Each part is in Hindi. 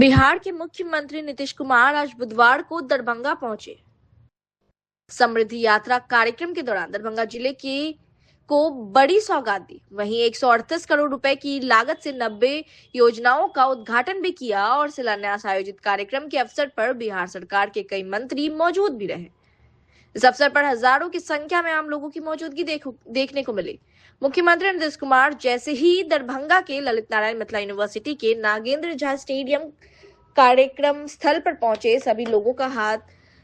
बिहार के मुख्यमंत्री नीतीश कुमार आज बुधवार को दरभंगा पहुंचे। समृद्धि यात्रा कार्यक्रम के दौरान दरभंगा जिले को बड़ी सौगात दी। वहीं 138 करोड़ रुपए की लागत से 90 योजनाओं का उद्घाटन भी किया और शिलान्यास आयोजित कार्यक्रम के अवसर पर बिहार सरकार के कई मंत्री मौजूद भी रहे। इस अवसर पर हजारों की संख्या में आम लोगों की मौजूदगी देखने को मिली। मुख्यमंत्री नीतीश कुमार जैसे ही दरभंगा के ललित नारायण मिथिला यूनिवर्सिटी के नागेंद्र झा स्टेडियम कार्यक्रम स्थल पर पहुंचे, सभी लोगों का हाथ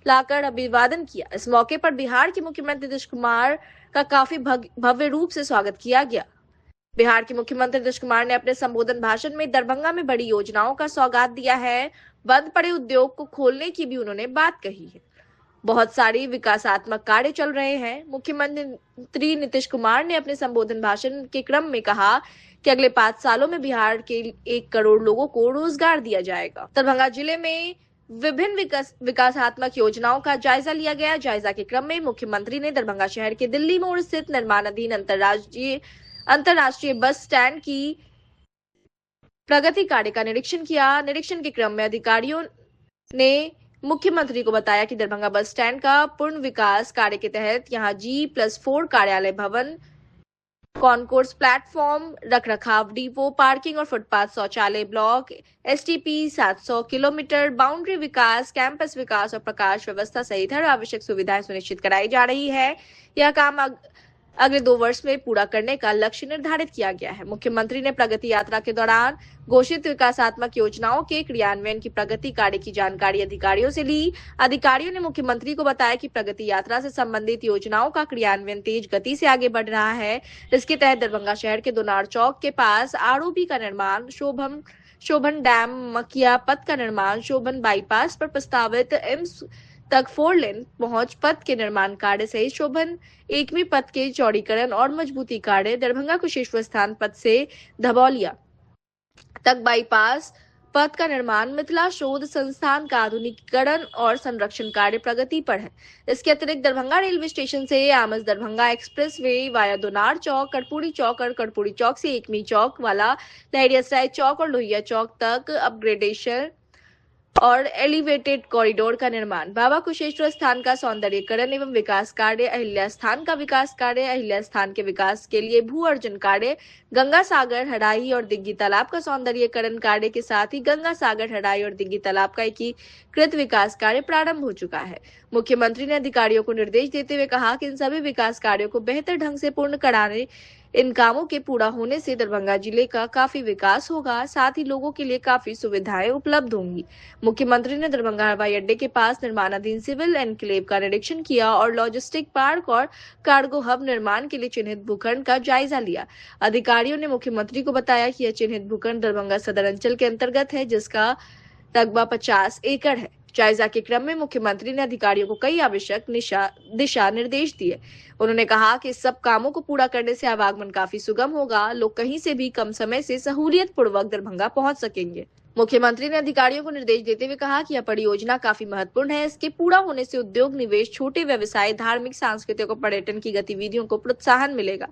लाकर अभिवादन किया। इस मौके पर बिहार के मुख्यमंत्री नीतीश कुमार का काफी भव्य रूप से स्वागत किया गया। बिहार के मुख्यमंत्री नीतीश कुमार ने अपने संबोधन भाषण में दरभंगा में बड़ी योजनाओं का सौगात दिया है। बंद पड़े उद्योग को खोलने की भी उन्होंने बात कही है। बहुत सारी विकासात्मक कार्य चल रहे हैं। मुख्यमंत्री नीतीश कुमार ने अपने संबोधन भाषण के क्रम में कहा कि अगले 5 सालों में बिहार के 1 करोड़ लोगों को रोजगार दिया जाएगा। दरभंगा जिले में विभिन्न विकासात्मक योजनाओं का जायजा लिया गया। जायजा के क्रम में मुख्यमंत्री ने दरभंगा शहर के दिल्ली मोड़ स्थित निर्माणाधीन अंतरराष्ट्रीय बस स्टैंड की प्रगति कार्य का निरीक्षण किया। निरीक्षण के क्रम में अधिकारियों ने मुख्यमंत्री को बताया कि दरभंगा बस स्टैंड का पूर्ण विकास कार्य के तहत यहां G+4 कार्यालय भवन, कॉन्कोर्स प्लेटफॉर्म, रखरखाव डिपो, पार्किंग और फुटपाथ, शौचालय ब्लॉक, STP 700 किलोमीटर, बाउंड्री विकास, कैंपस विकास और प्रकाश व्यवस्था सहित हर आवश्यक सुविधाएं सुनिश्चित कराई जा रही है। यह काम अगले 2 वर्ष में पूरा करने का लक्ष्य निर्धारित किया गया है। मुख्यमंत्री ने प्रगति यात्रा के दौरान घोषित विकासात्मक योजनाओं के क्रियान्वयन की प्रगति कार्य की जानकारी अधिकारियों से ली। अधिकारियों ने मुख्यमंत्री को बताया कि प्रगति यात्रा से संबंधित योजनाओं का क्रियान्वयन तेज गति से आगे बढ़ रहा है। इसके तहत दरभंगा शहर के दोनार चौक के पास ROB का निर्माण, शोभन डैम मकिया पथ का निर्माण, शोभन बाईपास पर प्रस्तावित एम्स तक 4 लेन पहुंच पथ के निर्माण कार्य सहित शोभन एकमी पथ के चौड़ीकरण और मजबूती कार्य, दरभंगा कुशेश्वर स्थान पथ से धबौलिया तक बाईपास पथ का निर्माण, मिथिला शोध संस्थान का आधुनिकीकरण और संरक्षण कार्य प्रगति पर है। इसके अतिरिक्त दरभंगा रेलवे स्टेशन से Amas Darbhanga expressway via Donar Chowk, Karpoori Chowk और कर्पूरी चौक से एकमी चौक वाला लहरियासराय चौक और लोहिया चौक तक अपग्रेडेशन और एलिवेटेड कॉरिडोर का निर्माण, बाबा कुशेश्वर स्थान का सौंदर्यीकरण एवं विकास कार्य, अहिल्या स्थान का विकास कार्य, अहिल्या स्थान के विकास के लिए भू अर्जन कार्य, गंगा सागर हड़ाई और दिग्गी तालाब का सौंदर्यीकरण कार्य के साथ ही गंगा सागर हड़ाई और दिग्गी तालाब का एकीकृत विकास कार्य प्रारंभ हो चुका है। मुख्यमंत्री ने अधिकारियों को निर्देश देते हुए कहा कि इन सभी विकास कार्यों को बेहतर ढंग से पूर्ण कराने, इन कामों के पूरा होने से दरभंगा जिले का काफी विकास होगा, साथ ही लोगों के लिए काफी सुविधाएं उपलब्ध होंगी। मुख्यमंत्री ने दरभंगा हवाई अड्डे के पास निर्माणाधीन सिविल एनक्लेव का निरीक्षण किया और लॉजिस्टिक पार्क और कार्गो हब निर्माण के लिए चिन्हित भूखंड का जायजा लिया। अधिकारियों ने मुख्यमंत्री को बताया कि यह चिन्हित भूखंड दरभंगा सदर अंचल के अंतर्गत है, जिसका रकबा 50 एकड़ है। जायजा के क्रम में मुख्यमंत्री ने अधिकारियों को कई आवश्यक दिशा निर्देश दिए। उन्होंने कहा कि सब कामों को पूरा करने से आवागमन काफी सुगम होगा, लोग कहीं से भी कम समय से सहूलियत पूर्वक दरभंगा पहुंच सकेंगे। मुख्यमंत्री ने अधिकारियों को निर्देश देते हुए कहा कि यह परियोजना काफी महत्वपूर्ण है। इसके पूरा होने से उद्योग, निवेश, छोटे व्यवसाय, धार्मिक, सांस्कृतिक और पर्यटन की गतिविधियों को प्रोत्साहन मिलेगा।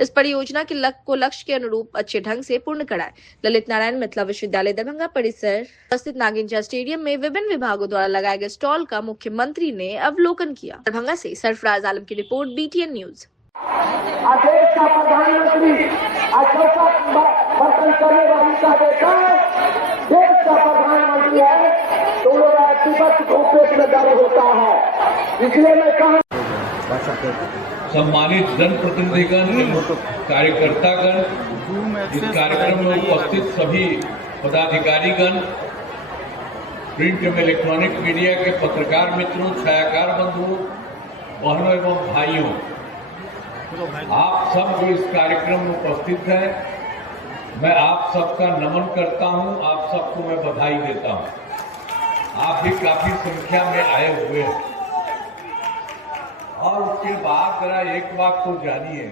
इस परियोजना के लक्ष्य के अनुरूप अच्छे ढंग से पूर्ण कराएं। ललित नारायण मिथिला विश्वविद्यालय दरभंगा परिसर स्थित नागेंद्र झा स्टेडियम में विभिन्न विभागों द्वारा लगाए गए स्टॉल का मुख्यमंत्री ने अवलोकन किया। दरभंगा से सरफराज आलम की रिपोर्ट, BTN न्यूज। देश का प्रधानमंत्री देश का प्रधानमंत्री है तो व्यक्तिगत रूप में दर्ज होता है। इसलिए मैं कहूँ सम्मानित जनप्रतिनिधिगण, कार्यकर्तागण, इस कार्यक्रम में उपस्थित सभी पदाधिकारीगण, प्रिंट एवं इलेक्ट्रॉनिक मीडिया के पत्रकार मित्रों, छायाकार बंधुओं, बहनों एवं भाइयों, आप सब जो इस कार्यक्रम में उपस्थित हैं, मैं आप सबका नमन करता हूं, आप सबको मैं बधाई देता हूं। आप भी काफी संख्या में आए हुए हैं। और उसके बाद जरा एक बात तो जानिए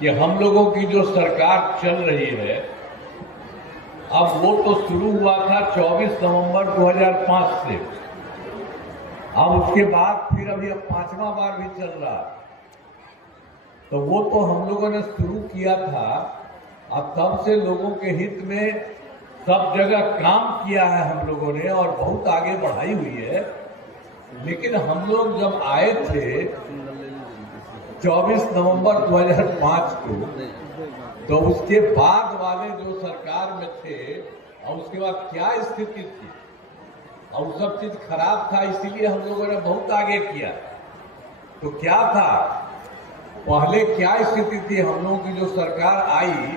कि हम लोगों की जो सरकार चल रही है, अब वो तो शुरू हुआ था 24 नवंबर 2005 से, अब उसके बाद फिर अभी अब 5वां बार भी चल रहा है। तो वो तो हम लोगों ने शुरू किया था, अब तब से लोगों के हित में सब जगह काम किया है हम लोगों ने और बहुत आगे बढ़ाई हुई है। लेकिन हम लोग जब आए थे 24 नवंबर 2005 को, तो उसके बाद वाले जो सरकार में थे और उसके बाद क्या स्थिति थी और सब चीज खराब था, इसीलिए हम लोगों ने बहुत आगे किया। तो क्या था, पहले क्या स्थिति थी, हम लोगों की जो सरकार आई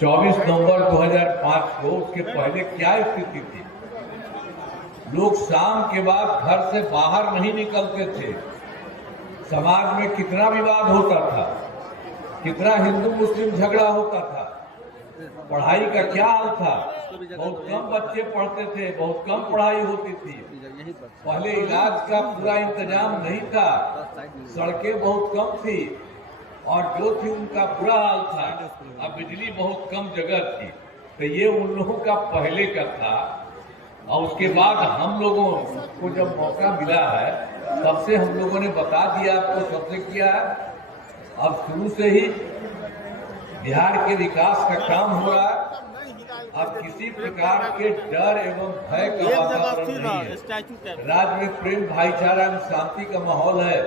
24 नवंबर 2005 को, उसके पहले क्या स्थिति थी? लोग शाम के बाद घर से बाहर नहीं निकलते थे। समाज में कितना विवाद होता था, कितना हिंदू मुस्लिम झगड़ा होता था। पढ़ाई का क्या हाल था, बहुत कम बच्चे पढ़ते थे, बहुत कम पढ़ाई होती थी। पहले इलाज का पूरा इंतजाम नहीं था, सड़कें बहुत कम थी और जो थी उनका बुरा हाल था। अब बिजली बहुत कम जगह थी। तो ये उन लोगों का पहले का था। और उसके बाद हम लोगों को जब मौका मिला है, तब से हम लोगों ने बता दिया, आपको सबसे किया है। अब शुरू से ही बिहार के विकास का काम हो रहा है। अब किसी प्रकार के डर एवं भय का वातावरण नहीं है। राज्य में प्रेम, भाईचारा एवं शांति का माहौल है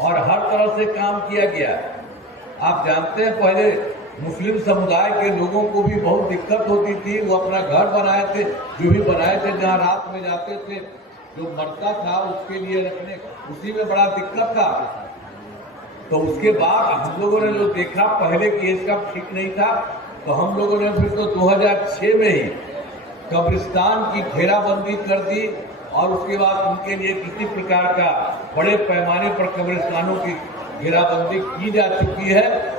और हर तरह से काम किया गया। आप जानते हैं, पहले मुस्लिम समुदाय के लोगों को भी बहुत दिक्कत होती थी। वो अपना घर बनाए थे, जो भी बनाए थे, जहाँ रात में जाते थे, जो मरता था उसके लिए रखने, उसी में बड़ा दिक्कत था। तो उसके बाद हम लोगों ने जो देखा, पहले केस का ठीक नहीं था, तो हम लोगों ने फिर तो 2006 में ही कब्रिस्तान की घेराबंदी कर दी और उसके बाद उनके लिए किसी प्रकार का बड़े पैमाने पर कब्रिस्तानों की घेराबंदी की जा चुकी है।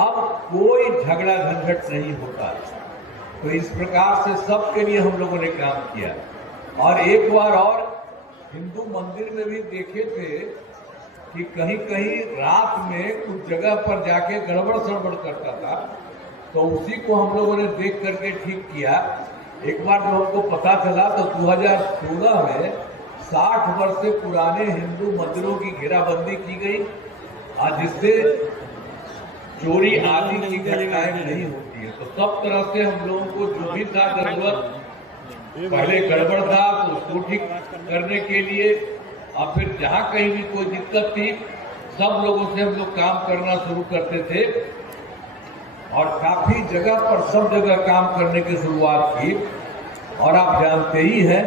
अब कोई झगड़ा झंझट नहीं होता। तो इस प्रकार से सबके लिए हम लोगों ने काम किया। और एक बार और हिंदू मंदिर में भी देखे थे कि कहीं कहीं रात में कुछ जगह पर जाके गड़बड़ सड़बड़ करता था, तो उसी को हम लोगों ने देख करके ठीक किया। एक बार जब हमको पता चला तो 2016 में 60 वर्ष से पुराने हिंदू मंदिरों की घेराबंदी की गई, जिससे चोरी आदि की घटनाएं नहीं होती है। तो सब तरह से हम लोगों को जो भी था जरूरत, पहले गड़बड़ था तो उसको ठीक करने के लिए, और फिर जहाँ कहीं भी कोई दिक्कत थी, सब लोगों से हम लोग काम करना शुरू करते थे और काफी जगह पर सब जगह काम करने की शुरुआत की। और आप जानते ही हैं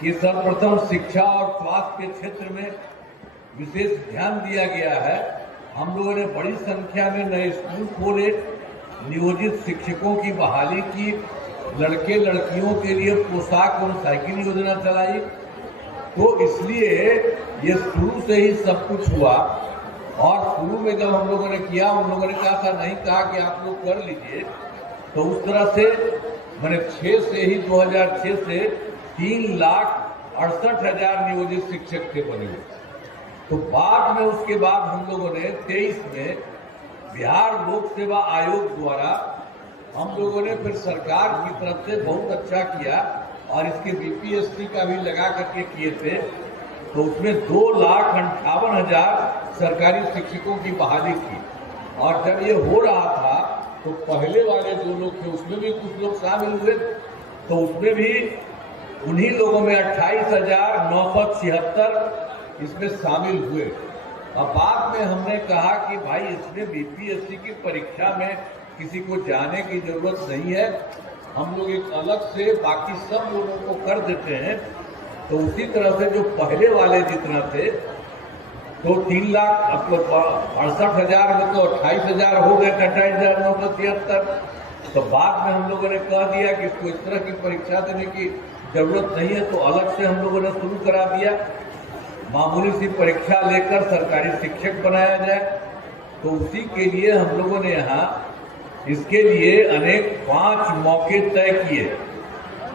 कि सर्वप्रथम शिक्षा और स्वास्थ्य के क्षेत्र में विशेष ध्यान दिया गया है। हम लोगों ने बड़ी संख्या में नए स्कूल खोले, नियोजित शिक्षकों की बहाली की, लड़के लड़कियों के लिए पोशाक और साइकिल योजना चलाई। तो इसलिए ये शुरू से ही सब कुछ हुआ। और शुरू में जब हम लोगों ने किया, उन लोगों ने कहा था, नहीं कहा कि आप लोग कर लीजिए। तो उस तरह से मैंने 6 से ही 2006 से 3,68,000 नियोजित शिक्षक थे बने हुए। तो बाद में उसके बाद हम लोगों ने 23 में बिहार लोक सेवा आयोग द्वारा हम लोगों ने फिर सरकार की तरफ से बहुत अच्छा किया और इसके बीपीएससी का भी लगा करके किए थे। तो उसमें 2,58,000 सरकारी शिक्षकों की बहाली की। और जब ये हो रहा था तो पहले वाले जो लोग थे उसमें भी कुछ लोग शामिल हुए। तो उसमें भी उन्हीं लोगों में 28,976 इसमें शामिल हुए। और बाद में हमने कहा कि भाई इसमें बीपीएससी की परीक्षा में किसी को जाने की जरूरत नहीं है, हम लोग एक अलग से बाकी सब लोगों को कर देते हैं। तो उसी तरह से जो पहले वाले जितना थे, तो 3,68,000 में तो 28,000 हो गए, 28,973। तो बाद में हम लोगों ने कह दिया कि इसको इस तरह की परीक्षा देने की जरूरत नहीं है, तो अलग से हम लोगों ने शुरू करा दिया। मामूली सी परीक्षा लेकर सरकारी शिक्षक बनाया जाए। तो उसी के लिए हम लोगों ने यहाँ इसके लिए अनेक 5 मौके तय किए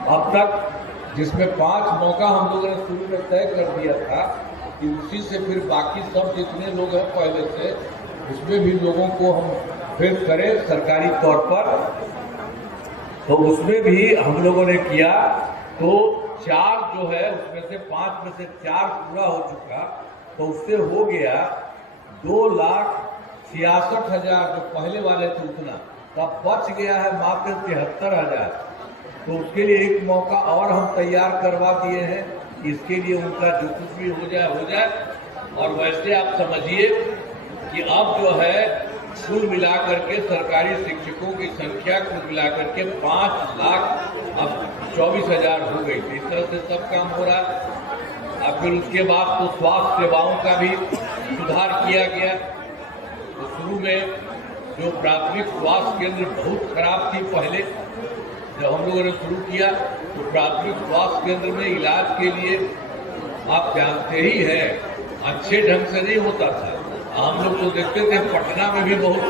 अब तक, जिसमें 5 मौका हम लोगों ने शुरू में तय कर दिया था कि उसी से फिर बाकी सब जितने लोग हैं पहले से, उसमें भी लोगों को हम फिर करें सरकारी तौर पर। तो उसमें भी हम लोगों ने किया। तो 4 जो है उसमें से 5 में से 4 पूरा हो चुका। तो उससे हो गया 2,66,000 जो पहले वाले थे उतना, तब बच गया है मात्र 73,000। तो उसके लिए एक मौका और हम तैयार करवा दिए हैं। इसके लिए उनका जो कुछ भी हो जाए। और वैसे आप समझिए कि अब जो है कुल मिलाकर के सरकारी शिक्षकों की संख्या कुल मिलाकर के 5,24,000 हो गई। इस तरह से सब काम हो रहा है। और फिर उसके बाद तो स्वास्थ्य सेवाओं का भी सुधार किया गया। तो शुरू में जो प्राथमिक स्वास्थ्य केंद्र बहुत खराब थी पहले, जब हम लोगों ने शुरू किया तो प्राथमिक स्वास्थ्य केंद्र में इलाज के लिए आप जानते ही हैं अच्छे ढंग से नहीं होता था। हम लोग तो देखते थे पटना में भी बहुत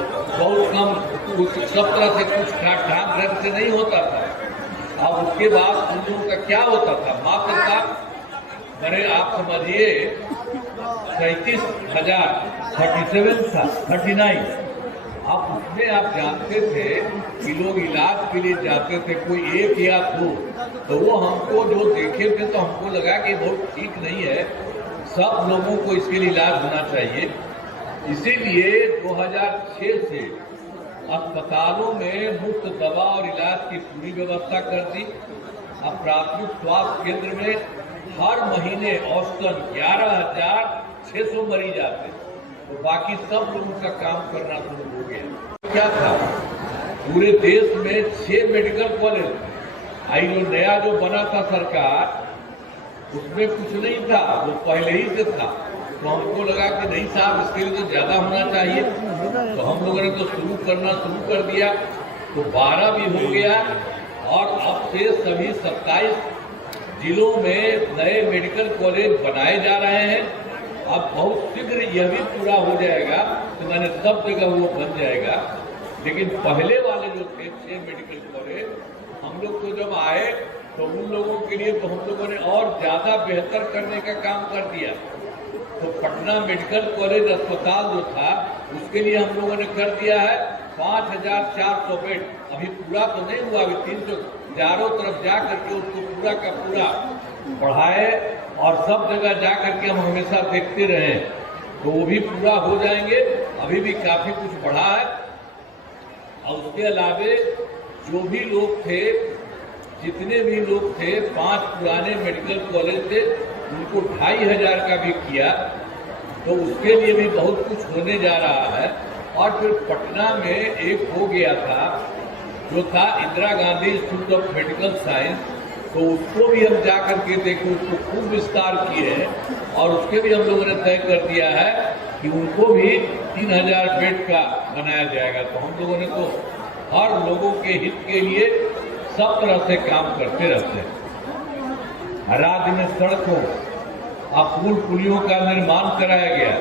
कम, कुछ सब तरह से कुछ ठाक ढंग से नहीं होता था। अब उसके बाद उन लोगों का क्या होता था, मात्र का मैंने आप समझिए 37,000 37 था 39। अब उसमें आप जानते थे कि लोग इलाज के लिए जाते थे, कोई एक या दो, तो वो हमको जो देखे थे तो हमको लगा कि बहुत ठीक नहीं है, सब लोगों को इसके लिए इलाज होना चाहिए। इसीलिए 2006 से अस्पतालों में मुफ्त दवा और इलाज की पूरी व्यवस्था कर दी। अब प्राथमिक स्वास्थ्य केंद्र में हर महीने औसतन 11,600 मरीज आते, तो बाकी सब लोगों का काम करना शुरू हो गया। क्या था, पूरे देश में 6 मेडिकल कॉलेज, आई जो नया जो बना था सरकार, उसमें कुछ नहीं था, वो पहले ही से था। तो हमको लगा कि नहीं साहब, इसके लिए तो ज्यादा होना चाहिए। तो हम लोगों ने तो शुरू कर दिया, तो 12 भी हो गया। और अब से सभी 27 जिलों में नए मेडिकल कॉलेज बनाए जा रहे हैं। अब बहुत शीघ्र यह भी पूरा हो जाएगा, तो मैंने सब जगह वो बन जाएगा। लेकिन पहले वाले जो थे 6 मेडिकल कॉलेज, हम लोग तो जब आए तो उन लोगों के लिए तो हम लोगों ने और ज्यादा बेहतर करने का काम कर दिया। तो पटना मेडिकल कॉलेज अस्पताल जो था, उसके लिए हम लोगों ने कर दिया है 5,400 बेड। अभी पूरा तो नहीं हुआ, अभी 300 चारों तरफ जा करके उसको पूरा का पूरा बढ़ाए और सब जगह जा करके हम हमेशा देखते रहे, तो वो भी पूरा हो जाएंगे। अभी भी काफी कुछ बढ़ा है। और उसके अलावे जो भी लोग थे, जितने भी लोग थे, 5 पुराने मेडिकल कॉलेज थे, उनको 2,500 का भी किया। तो उसके लिए भी बहुत कुछ होने जा रहा है। और फिर पटना में एक हो गया था, जो था Indira Gandhi institute of medical science, तो उसको भी हम जा करके देखे, उसको खूब विस्तार किए हैं। और उसके भी हम लोगों ने तय कर दिया है कि उनको भी 3,000 बेड का बनाया जाएगा। तो हम लोगों ने तो हर लोगों के हित के लिए सब तरह से काम करते रहते हैं। राज्य में सड़कों और पुल पुलियों का निर्माण कराया गया।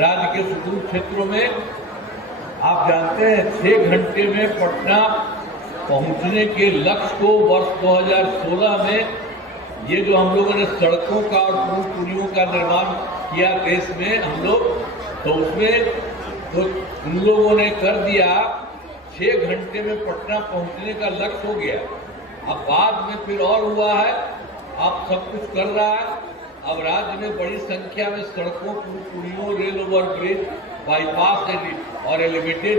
राज्य के सुदूर क्षेत्रों में आप जानते हैं 6 घंटे में पटना पहुंचने के लक्ष्य को वर्ष 2016 में ये जो हम लोगों ने सड़कों का और पुल पुलियों का निर्माण किया देश में हम लोग, तो उसमें तो उन लोगों ने कर दिया 6 घंटे में पटना पहुंचने का लक्ष्य हो गया। अब बाद में फिर और हुआ है, अब सब कुछ कर रहा है। अब राज्य में बड़ी संख्या में सड़कों, पुलियों, रेल ओवर ब्रिज, बाईपास और एलिवेटेड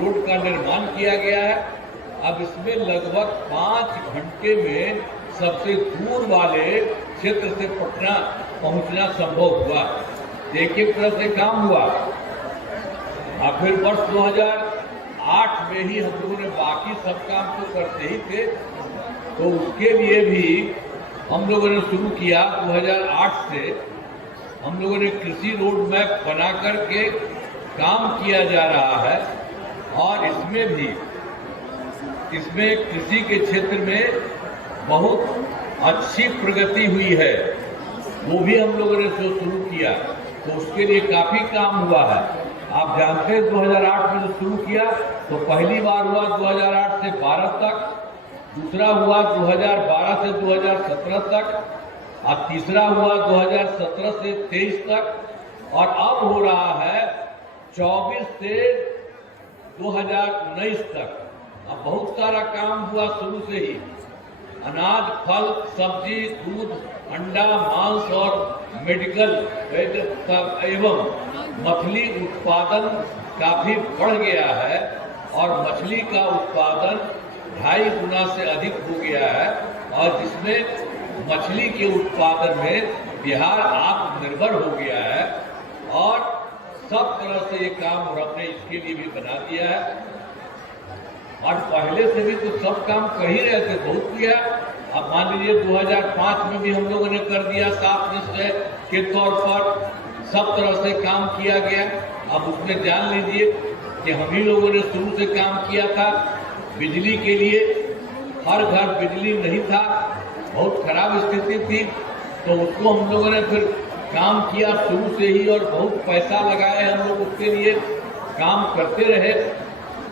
रोड का निर्माण किया गया है। अब इसमें लगभग 5 घंटे में सबसे दूर वाले क्षेत्र से पटना पहुंचना संभव हुआ। एक तरह से काम हुआ। अब फिर वर्ष 2008 में ही हम लोगों ने बाकी सब काम तो करते ही थे, तो उसके लिए भी हम लोगों ने शुरू किया। 2008 से हम लोगों ने कृषि रोड मैप बना करके काम किया जा रहा है। और इसमें कृषि के क्षेत्र में बहुत अच्छी प्रगति हुई है, वो भी हम लोगों ने शुरू किया। तो उसके लिए काफी काम हुआ है। आप जानते हैं 2008 में जो शुरू किया, तो पहली बार हुआ 2008 से 12 तक, दूसरा हुआ 2012 से 2017 तक, और तीसरा हुआ 2017 से 23 तक, और अब हो रहा है 24 से 2019 तक। अब बहुत सारा काम हुआ शुरू से ही। अनाज, फल, सब्जी, दूध, अंडा, मांस और मेडिकल एवं मछली उत्पादन काफी बढ़ गया है। और मछली का उत्पादन 2.5 गुना से अधिक हो गया है और जिसमें मछली के उत्पादन में बिहार आत्मनिर्भर हो गया है और सब तरह से ये काम और हमने इसके लिए भी बना दिया है। और पहले से भी तो सब काम कर ही रहे थे, बहुत किया। अब मान लीजिए 2005 में भी हम लोगों ने कर दिया, 7 निश्चय के तौर पर सब तरह से काम किया गया। अब उसमें जान लीजिए कि हम ही लोगों ने शुरू से काम किया था। बिजली के लिए हर घर बिजली नहीं था, बहुत खराब स्थिति थी, तो उसको हम लोगों ने फिर काम किया शुरू से ही और बहुत पैसा लगाए हम लोग उसके लिए काम करते रहे।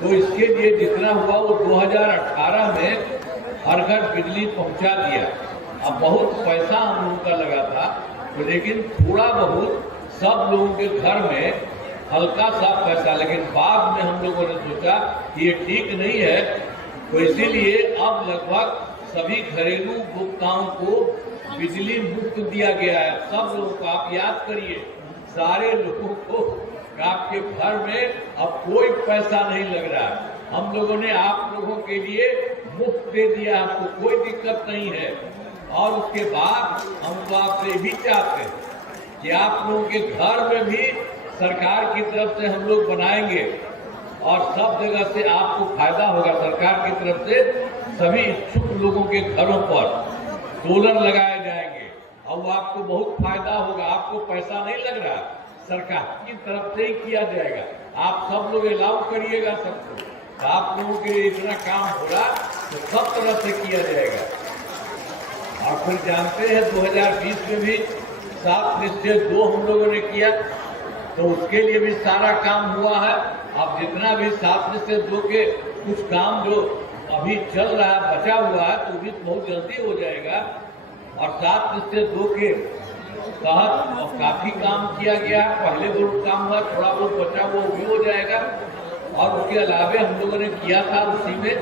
तो इसके लिए जितना हुआ वो 2018 में हर घर बिजली पहुंचा दिया। अब बहुत पैसा हम लोगों का लगा था, तो लेकिन थोड़ा बहुत सब लोगों के घर में हल्का सा पैसा, लेकिन बाद में हम लोगों ने सोचा कि ये ठीक नहीं है, तो इसीलिए अब लगभग सभी घरेलू उपभोक्ताओं को बिजली मुफ्त दिया गया है। सब लोगों को आप याद करिए, सारे लोगों को आपके घर में अब कोई पैसा नहीं लग रहा है। हम लोगों ने आप लोगों के लिए मुफ्त दे दिया, आपको कोई दिक्कत नहीं है। और उसके बाद हम तो आपसे भी चाहते हैं कि आप लोगों के घर में भी सरकार की तरफ से हम लोग बनाएंगे और सब जगह से आपको फायदा होगा। सरकार की तरफ से सभी इच्छुक लोगों के घरों पर सोलर लगाए जाएंगे और वो आपको बहुत फायदा होगा। आपको पैसा नहीं लग रहा, सरकार की तरफ से ही किया जाएगा। आप सब लोग अलाउ करिएगा सबको, तो आप लोगों के लिए इतना काम हो रहा तो सब तरह से किया जाएगा। और फिर जानते हैं 2020 में भी 7 निश्चय 2 हम लोगों ने किया, तो उसके लिए भी सारा काम हुआ है। अब जितना भी 7 निश्चय 2 के कुछ काम जो अभी चल रहा है, बचा हुआ है, तो भी बहुत जल्दी हो जाएगा। और 7 निश्चय 2 के तहत काफी काम किया गया है। पहले बहुत काम हुआ, थोड़ा बहुत बचा वो भी हो जाएगा। और उसके अलावे हम लोगों ने किया था उसी में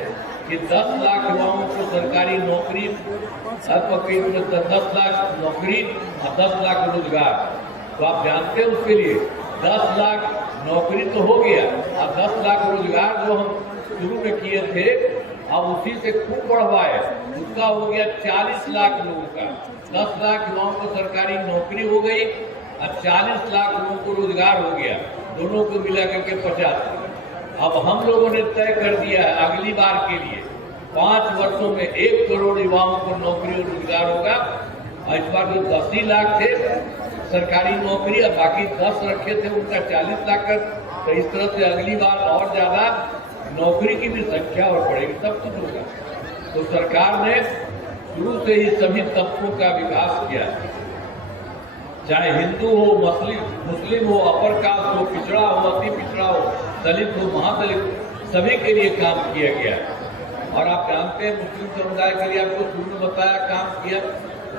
कि 10 लाख युवाओं को सरकारी नौकरी, 10 लाख नौकरी और 10 लाख रोजगार। तो आप जानते हैं उसके लिए 10 लाख नौकरी तो हो गया, और 10 लाख रोजगार जो हम शुरू में किए थे अब उसी से खूब बढ़वाए, उसका हो गया 40 लाख लोगों का। 10 लाख युवाओं को सरकारी नौकरी हो गई और 40 लाख लोगों को रोजगार हो गया, दोनों को मिला करके 50। अब हम लोगों ने तय कर दिया है अगली बार के लिए 5 वर्षों में 1 करोड़ युवाओं को नौकरी और रोजगार होगा। और इस बार जो 10 ही लाख थे सरकारी नौकरी और बाकी 10 रखे थे उनका 40 लाख कर, तो इस तरह से अगली बार और ज्यादा नौकरी की भी संख्या और बढ़ेगी, सब कुछ होगा। तो सरकार ने शुरू से ही सभी तबकों का विकास किया, चाहे हिंदू हो, मुस्लिम हो, अपर कास्ट हो, पिछड़ा हो, अति पिछड़ा हो, दलित हो, महादलित, सभी के लिए काम किया गया। और आप जानते हैं मुस्लिम समुदाय के लिए आपको शुरू में बताया काम किया,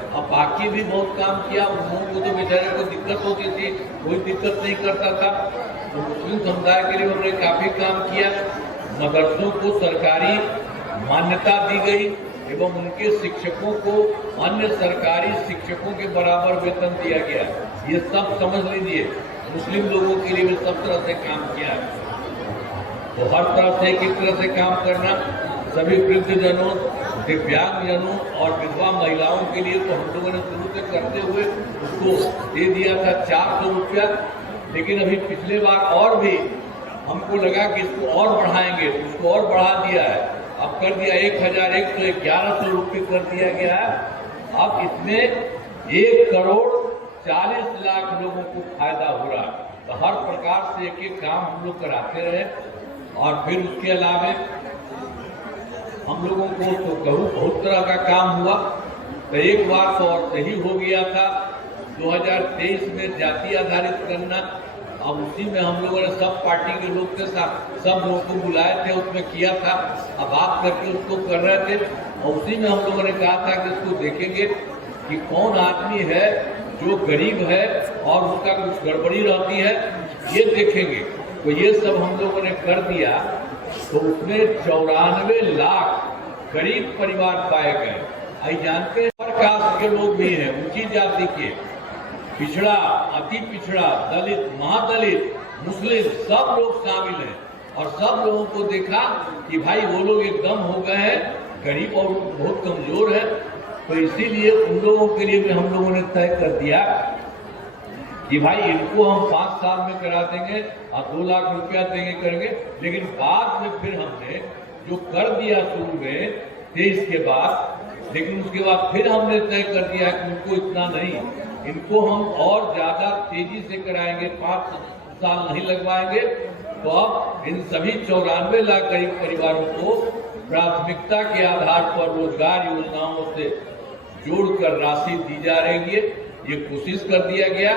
अब बाकी भी बहुत काम किया। उन लोगों को तो बेचारे को दिक्कत होती थी, कोई दिक्कत नहीं करता था, तो मुस्लिम समुदाय के लिए उन्होंने काफी काम किया। मदरसों को सरकारी मान्यता दी गई एवं उनके शिक्षकों को अन्य सरकारी शिक्षकों के बराबर वेतन दिया गया। ये सब समझ लीजिए, मुस्लिम लोगों के लिए भी सब तरह से काम किया है। तो हर तरह से एक तरह से काम करना, सभी वृद्धजनों, दिव्यांगजनों और विधवा महिलाओं के लिए तो हम लोगों ने शुरू से करते हुए उसको दे दिया था 400 रुपया, लेकिन अभी पिछले बार और भी हमको लगा कि इसको और बढ़ाएंगे, तो उसको और बढ़ा दिया है। अब कर दिया 1111 रुपये कर दिया गया है। अब इसमें 1 करोड़ 40 लाख लोगों को फायदा हो रहा है। तो हर प्रकार से एक काम हम लोग कराते रहे। और फिर उसके अलावे हम लोगों को तो बहुत तरह का काम हुआ। तो एक बार तो और सही हो गया था 2023 में जाति आधारित गणना, अब उसी में हम लोगों ने सब पार्टी के लोग के साथ सब लोगों को बुलाए थे, उसमें किया था। अब बात करके उसको कर रहे थे और उसी में हम लोगों ने कहा था कि इसको देखेंगे कि कौन आदमी है जो गरीब है और उसका कुछ गड़बड़ी रहती है, ये देखेंगे। तो ये सब हम लोगों ने कर दिया। तो उसमें 94 लाख गरीब परिवार पाए गए। आई जानते हैं हर कास्ट के लोग भी हैं, ऊंची जाति के, पिछड़ा, अति पिछड़ा, दलित, महादलित, मुस्लिम, सब लोग शामिल हैं। और सब लोगों को देखा कि भाई वो लोग एकदम हो गए हैं, गरीब और बहुत कमजोर है। तो इसीलिए उन लोगों के लिए भी हम लोगों ने तय कर दिया कि भाई इनको हम 5 साल में करा देंगे और 2 लाख रुपया देंगे करेंगे। लेकिन बाद में फिर हमने जो कर दिया शुरू में 23 के बाद, लेकिन उसके बाद फिर हमने तय कर दिया कि उनको इतना नहीं, इनको हम और ज्यादा तेजी से कराएंगे, 5 साल नहीं लगवाएंगे। तो अब इन सभी 94 लाख गरीब परिवारों को प्राथमिकता के आधार पर रोजगार योजनाओं से जोड़कर राशि दी जा रही है। ये कोशिश कर दिया गया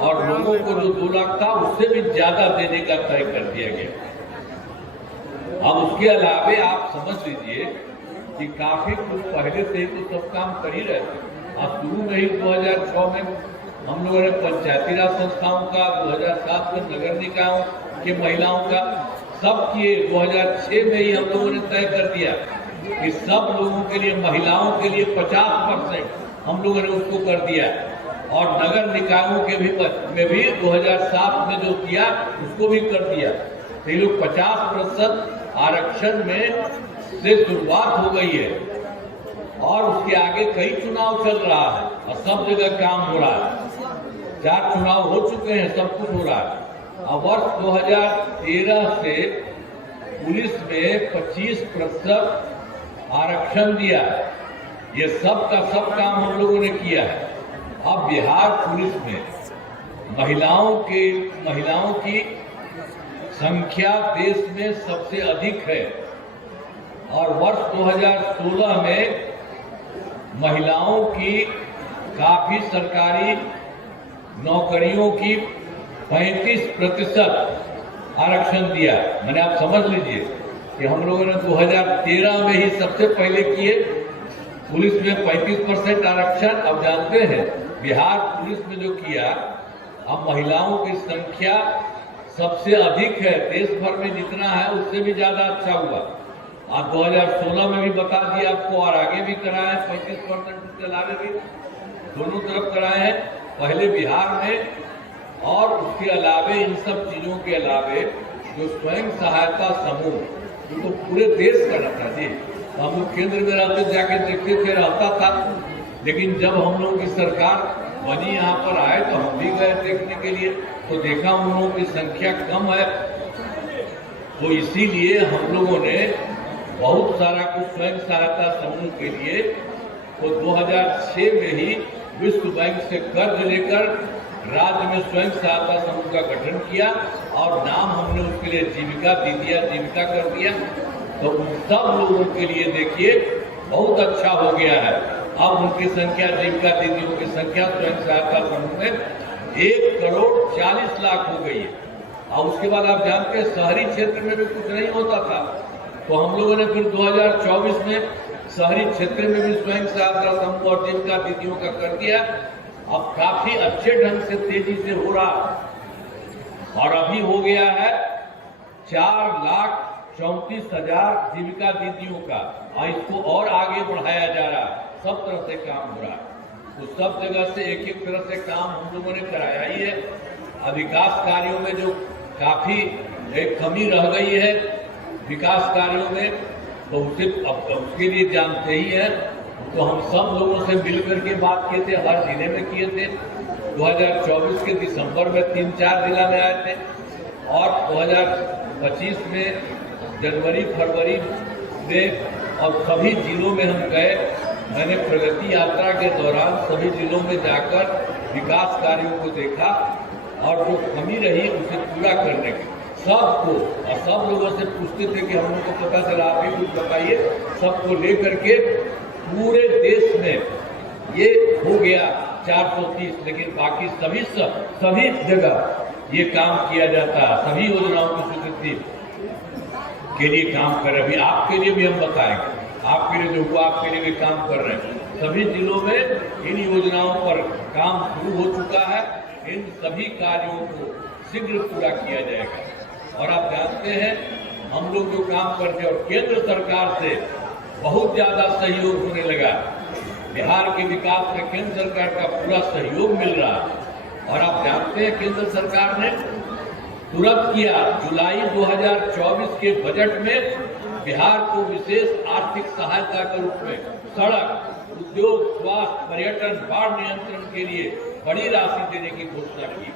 और लोगों को जो 2 लाख था उससे भी ज्यादा देने का तय कर दिया गया। अब उसके अलावे आप समझ लीजिए कि काफी कुछ पहले से ही तो सब काम कर ही रहे थे। अब शुरू में ही 2006 में हम लोगों ने पंचायती राज संस्थाओं का, 2007 में नगर निकायों के महिलाओं का सब किए। 2006 में ही हम लोगों ने तय कर दिया कि सब लोगों के लिए, महिलाओं के लिए 50% हम लोगों ने उसको कर दिया। और नगर निकायों के में भी 2007 में जो किया उसको भी कर दिया। तो ये लोग 50% आरक्षण में से शुरुआत हो गई है और उसके आगे कई चुनाव चल रहा है और सब जगह काम हो रहा है। 4 चुनाव हो चुके हैं, सब कुछ हो रहा है। और वर्ष 2013 से पुलिस में 25% आरक्षण दिया। ये सब का सब काम हम लोगों ने किया है। अब बिहार पुलिस में महिलाओं की संख्या देश में सबसे अधिक है और वर्ष 2016 में महिलाओं की काफी सरकारी नौकरियों की 35% आरक्षण दिया। मैंने आप समझ लीजिए कि हम लोगों ने 2013 में ही सबसे पहले किए पुलिस में 35% आरक्षण। अब जानते हैं बिहार पुलिस में जो किया, अब महिलाओं की संख्या सबसे अधिक है देश भर में, जितना है उससे भी ज्यादा अच्छा हुआ। आप 2016 में भी बता दिया आपको और आगे भी कराए हैं, 35% उसके अलावे भी दोनों तरफ कराए हैं, पहले बिहार में और उसके अलावे इन सब चीजों के अलावे जो स्वयं सहायता समूह तो पूरे देश का रहता जी। हम लोग केंद्र में रहते जाके देखते थे, रहता था, लेकिन जब हम लोगों की सरकार बनी यहाँ पर आए तो हम भी गए देखने के लिए, तो देखा उन लोगों की संख्या कम है। तो इसीलिए हम लोगों ने बहुत सारा कुछ स्वयं सहायता समूह के लिए तो 2006 में ही विश्व बैंक से कर्ज लेकर राज्य में स्वयं सहायता समूह का गठन किया और नाम हमने उसके लिए जीविका जीविका कर दिया। तो उन सब लोगों के लिए देखिए बहुत अच्छा हो गया है। अब उनकी संख्या, जीविका दीदियों की संख्या स्वयं सहायता समूह में 1,40,00,000 हो गई है। और उसके बाद आप जानते हैं शहरी क्षेत्र में भी कुछ नहीं होता था, तो हम लोगों ने फिर 2024 में शहरी क्षेत्र में भी स्वयं सहायता समूह और जीविका दीदियों का कर दिया। अब काफी अच्छे ढंग से तेजी से हो रहा और अभी हो गया है 4,34,000 जीविका दीदियों का और इसको और आगे बढ़ाया जा रहा है। सब तरह से काम हो रहा है, तो सब जगह से एक एक तरह से काम हम लोगों ने कराया ही है। अब विकास कार्यों में जो काफी एक कमी रह गई है विकास कार्यों में, तो उसे अब उसके लिए जानते ही हैं, तो हम सब लोगों से मिलकर के बात किए थे, हर जिले में किए थे। 2024 के दिसंबर में 3-4 जिला में आए थे और 2025 में जनवरी फरवरी में और सभी जिलों में हम गए। मैंने प्रगति यात्रा के दौरान सभी जिलों में जाकर विकास कार्यों को देखा और जो कमी रही उसे पूरा करने की सबको, और सब लोगों से पूछते थे कि हम लोग को पता चला, आप ही कुछ बताइए, सबको लेकर के पूरे देश में ये हो गया 430, लेकिन बाकी सभी जगह ये काम किया जाता है। सभी योजनाओं की स्वीकृति के लिए काम कर रहे हैं। अभी आपके लिए भी हम बताएंगे, आपके लिए जो हुआ आपके लिए भी काम कर रहे हैं। सभी जिलों में इन योजनाओं पर काम शुरू हो चुका है। इन सभी कार्यों को शीघ्र पूरा किया जाएगा। और आप जानते हैं हम लोग जो काम करते हैं और केंद्र सरकार से बहुत ज्यादा सहयोग होने लगा। बिहार के विकास में केंद्र सरकार का पूरा सहयोग मिल रहा है। और आप जानते हैं केंद्र सरकार ने तुरंत किया। जुलाई 2024 के बजट में बिहार को विशेष आर्थिक सहायता के रूप में सड़क, उद्योग, स्वास्थ्य, पर्यटन, बाढ़ नियंत्रण के लिए बड़ी राशि देने की घोषणा की।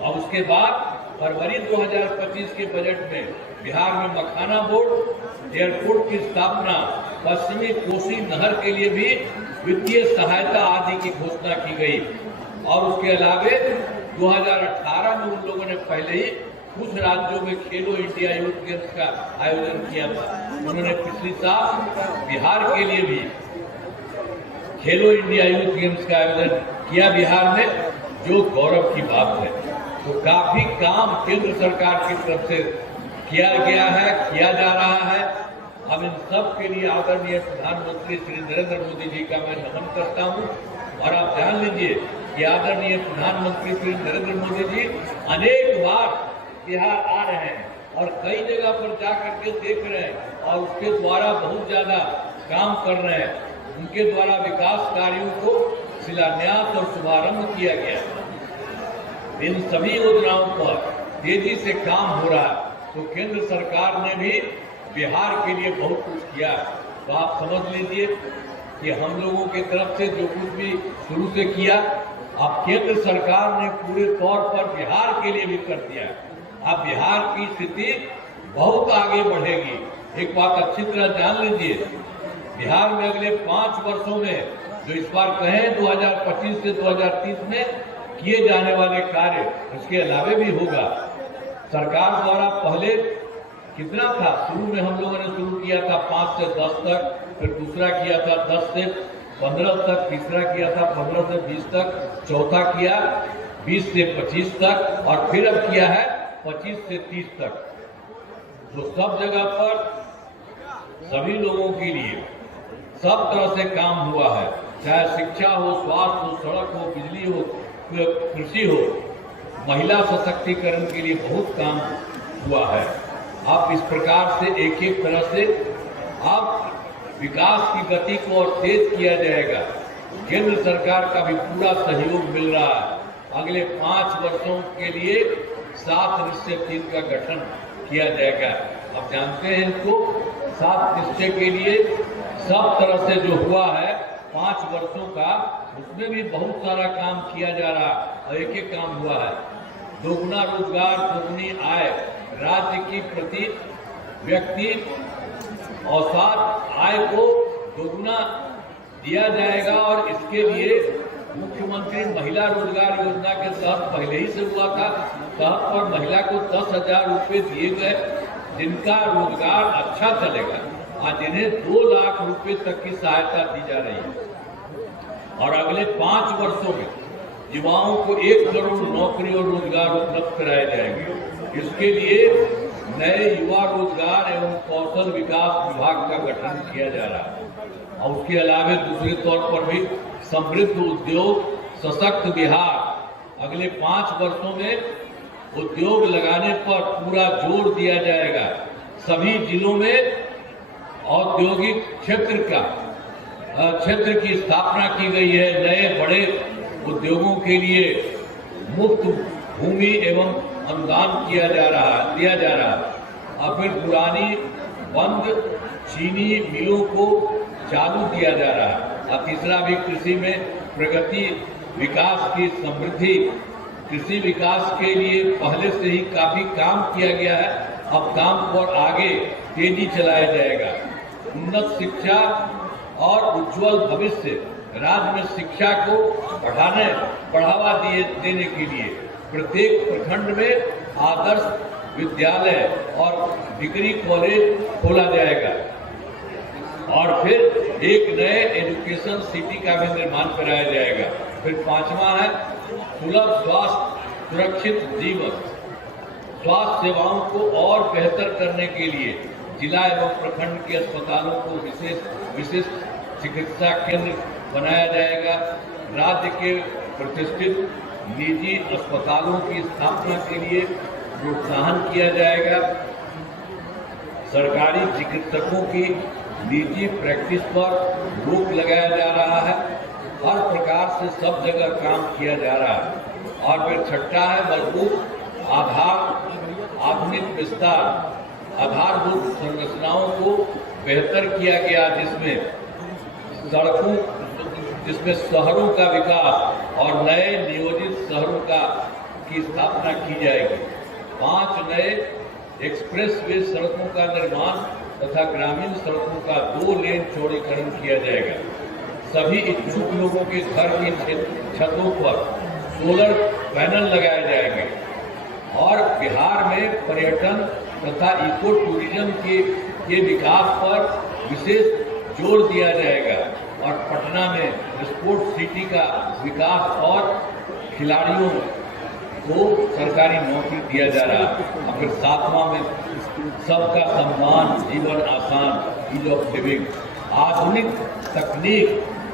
और उसके बाद फरवरी 2025 के बजट में बिहार में मखाना बोर्ड, एयरपोर्ट की स्थापना, पश्चिमी कोसी नहर के लिए भी वित्तीय सहायता आदि की घोषणा की गई। और उसके अलावे 2018 में उन लोगों ने पहले ही कुछ राज्यों में खेलो इंडिया यूथ गेम्स का आयोजन किया था। उन्होंने पिछले साल बिहार के लिए भी खेलो इंडिया यूथ गेम्स का आयोजन किया बिहार में, जो गौरव की बात है। तो काफी काम केंद्र सरकार की तरफ से किया गया है, किया जा रहा है। अब इन सब के लिए आदरणीय प्रधानमंत्री श्री नरेंद्र मोदी जी का मैं नमन करता हूं। और आप जान लीजिए कि आदरणीय प्रधानमंत्री श्री नरेंद्र मोदी जी अनेक बार बिहार आ रहे हैं और कई जगह पर जाकर के देख रहे हैं और उसके द्वारा बहुत ज्यादा काम कर रहे हैं। उनके द्वारा विकास कार्यों को शिलान्यास और शुभारंभ किया गया। इन सभी योजनाओं पर तेजी से काम हो रहा है। तो केंद्र सरकार ने भी बिहार के लिए बहुत कुछ किया। तो आप समझ लीजिए कि हम लोगों की तरफ से जो कुछ भी शुरू से किया, अब केंद्र सरकार ने पूरे तौर पर बिहार के लिए भी कर दिया है। अब बिहार की स्थिति बहुत आगे बढ़ेगी। एक बात अच्छी तरह जान लीजिए, बिहार में अगले 5 वर्षों में जो इस बार कहें 2025 से 2030 में किए जाने वाले कार्य, उसके अलावे भी होगा। सरकार द्वारा पहले कितना था, शुरू में हम लोगों ने शुरू किया था 5 से 10 तक, फिर दूसरा किया था 10 से 15 तक, तीसरा किया था 15 से 20 तक, चौथा किया 20 से 25 तक और फिर अब किया है 25 से 30 तक। तो सब जगह पर सभी लोगों के लिए सब तरह से काम हुआ है, चाहे शिक्षा हो, स्वास्थ्य हो, सड़क हो, बिजली हो, कृषि हो, महिला सशक्तिकरण के लिए बहुत काम हुआ है। अब इस प्रकार से एक एक तरह से अब विकास की गति को और तेज किया जाएगा। केंद्र सरकार का भी पूरा सहयोग मिल रहा है। अगले 5 वर्षों के लिए 7 निश्चय टीम का गठन किया जाएगा। अब जानते हैं इसको, 7 निश्चय के लिए सब तरह से जो हुआ है 5 वर्षों का, उसमें भी बहुत सारा काम किया जा रहा है और एक एक काम हुआ है। दोगुना रोजगार, दोगुनी आय, राज्य की प्रति व्यक्ति औसत आय को दोगुना दिया जाएगा। और इसके लिए मुख्यमंत्री महिला रोजगार योजना के तहत पहले ही से हुआ था, तहत पर महिला को 10,000 रुपये दिए गए, जिनका रोजगार अच्छा चलेगा। आज इन्हें 2 लाख रुपए तक की सहायता दी जा रही है। और अगले 5 वर्षों में युवाओं को 1 करोड़ नौकरी और रोजगार उपलब्ध कराए जाएंगे। इसके लिए नए युवा रोजगार एवं कौशल विकास विभाग का गठन किया जा रहा है। और उसके अलावा दूसरे तौर पर भी समृद्ध उद्योग, सशक्त बिहार, अगले 5 वर्षों में उद्योग लगाने पर पूरा जोर दिया जाएगा। सभी जिलों में औद्योगिक क्षेत्र की स्थापना की गई है। नए बड़े उद्योगों के लिए मुफ्त भूमि एवं अनुदान दिया जा रहा है। और फिर पुरानी बंद चीनी मिलों को चालू किया जा रहा है। और तीसरा भी कृषि में प्रगति, विकास की समृद्धि, कृषि विकास के लिए पहले से ही काफी काम किया गया है। अब काम पर आगे तेजी चलाया जाएगा। उन्नत शिक्षा और उज्जवल भविष्य, राज्य में शिक्षा को बढ़ावा देने के लिए प्रत्येक प्रखंड में आदर्श विद्यालय और डिग्री कॉलेज खोला जाएगा। और फिर एक नए एजुकेशन सिटी का भी निर्माण कराया जाएगा। फिर 5वां है सुलभ स्वास्थ्य सुरक्षित जीवन। स्वास्थ्य सेवाओं को और बेहतर करने के लिए जिला एवं प्रखंड के अस्पतालों को विशिष्ट चिकित्सा केंद्र बनाया जाएगा। राज्य के प्रतिष्ठित निजी अस्पतालों की स्थापना के लिए प्रोत्साहन किया जाएगा। सरकारी चिकित्सकों की निजी प्रैक्टिस पर रोक लगाया जा रहा है। हर प्रकार से सब जगह काम किया जा रहा है। और फिर 6ठा है मजबूत आधार आधुनिक विस्तार, आधारभूत संरचनाओं को बेहतर किया गया, जिसमें शहरों का विकास और नए नियोजित शहरों की स्थापना की जाएगी। 5 नए एक्सप्रेस वे सड़कों का निर्माण तथा ग्रामीण सड़कों का 2 लेन चौड़ीकरण किया जाएगा। सभी इच्छुक लोगों के घर की छतों पर सोलर पैनल लगाए जाएंगे और बिहार में पर्यटन तथा इको टूरिज्म के विकास पर विशेष जोर दिया जाएगा और पटना में स्पोर्ट्स सिटी का विकास और खिलाड़ियों को सरकारी नौकरी दिया जा रहा है। और फिर 7वां में सबका सम्मान, जीवन आसान, ईज ऑफ लिविंग, आधुनिक तकनीक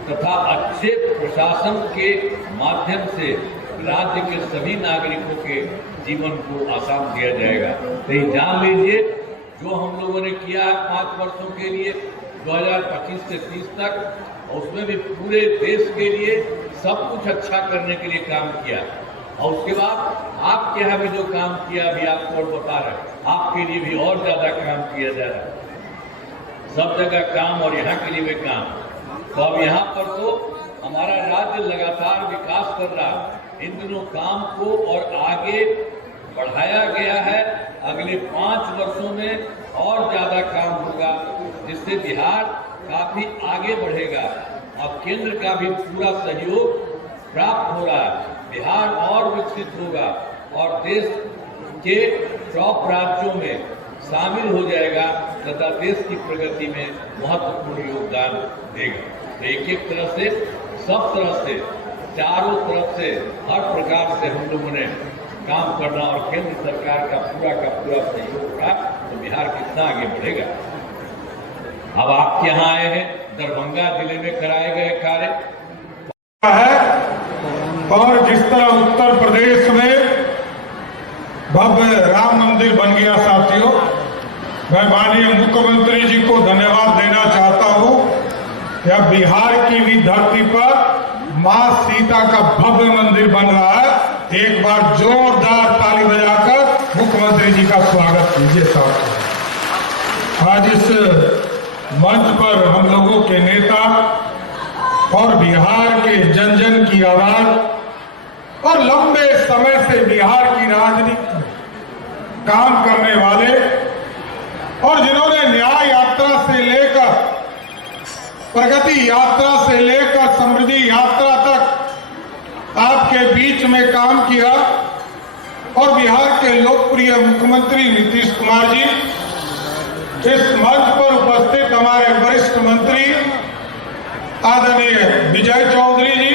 तथा अच्छे प्रशासन के माध्यम से राज्य के सभी नागरिकों के जीवन को आसान किया जाएगा। तो ये जान लीजिए, जो हम लोगों ने किया 5 वर्षों के लिए 2025 से 30 तक, उसमें भी पूरे देश के लिए सब कुछ अच्छा करने के लिए काम किया। और उसके बाद आपके यहाँ भी जो काम किया अभी आपको और बता रहे हैं, आपके लिए भी और ज्यादा काम किया जा रहा है। सब जगह काम और यहाँ के लिए भी काम। तो अब यहाँ पर तो हमारा राज्य लगातार विकास कर रहा है। इन दिनों काम को और आगे बढ़ाया गया है। अगले 5 वर्षों में और ज्यादा काम होगा, जिससे बिहार काफी आगे बढ़ेगा और केंद्र का भी पूरा सहयोग प्राप्त हो रहा है। बिहार और विकसित होगा और देश के टॉप राज्यों में शामिल हो जाएगा तथा देश की प्रगति में महत्वपूर्ण योगदान देगा। तो एक तरह से, सब तरह से, चारों तरफ से, हर प्रकार से हम लोगों ने काम करना और केंद्र सरकार का पूरा सहयोग रहा तो बिहार कितना आगे बढ़ेगा। अब आपके यहाँ आए हैं, दरभंगा जिले में कराए गए कार्य है और जिस तरह उत्तर प्रदेश में भव्य राम मंदिर बन गया, साथियों, मैं माननीय मुख्यमंत्री जी को धन्यवाद देना चाहता हूं। या बिहार की भी धरती पर मां सीता का भव्य मंदिर बन रहा है। एक बार जोरदार ताली बजाकर मुख्यमंत्री जी का स्वागत कीजिए साहब। आज इस मंच पर हम लोगों के नेता और बिहार के जन जन की आवाज और लंबे समय से बिहार की राजनीति काम करने वाले और जिन्होंने न्याय यात्रा से लेकर, प्रगति यात्रा से लेकर समृद्धि यात्रा तक आपके बीच में काम किया और बिहार के लोकप्रिय मुख्यमंत्री नीतीश कुमार जी, इस मंच पर उपस्थित हमारे वरिष्ठ मंत्री आदरणीय विजय चौधरी जी,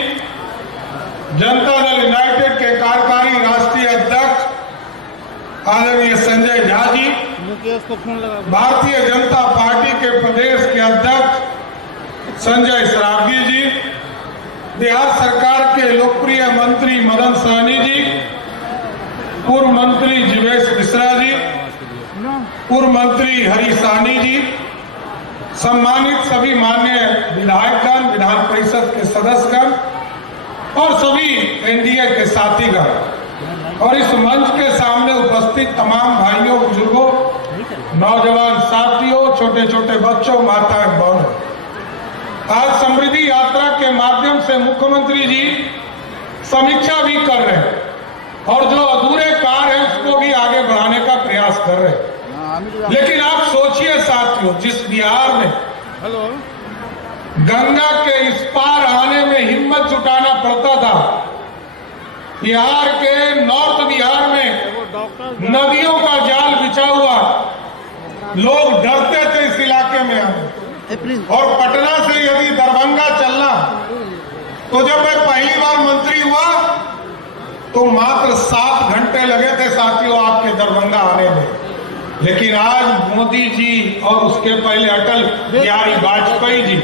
जनता दल यूनाइटेड के कार्यकारी राष्ट्रीय अध्यक्ष आदरणीय संजय झा जी, भारतीय जनता पार्टी के प्रदेश के अध्यक्ष संजय सरावगी जी, बिहार सरकार के लोकप्रिय मंत्री मदन सहनी जी, पूर्व मंत्री जीवेश मिश्रा जी, पूर्व मंत्री हरीश सहनी जी, सम्मानित सभी माननीय विधायकगण, विधान परिषद के सदस्यगण और सभी एनडीए के साथीगण और इस मंच के सामने उपस्थित तमाम भाइयों, बुजुर्गों, नौजवान साथियों, छोटे छोटे बच्चों, माताएं, बहनों, आज समृद्धि यात्रा के माध्यम से मुख्यमंत्री जी समीक्षा भी कर रहे हैं और जो अधूरे कार्य है उसको भी आगे बढ़ाने का प्रयास कर रहे हैं। लेकिन आप सोचिए साथियों, जिस बिहार में गंगा के इस पार आने में हिम्मत जुटाना पड़ता था, बिहार के नॉर्थ बिहार में नदियों का जाल बिछा हुआ, लोग डरते थे इस इलाके में आने। और पटना से यदि दरभंगा चलना, तो जब मैं पहली बार मंत्री हुआ तो मात्र 7 घंटे लगे थे साथियों आपके दरभंगा आने में। लेकिन आज मोदी जी और उसके पहले अटल बिहारी वाजपेयी जी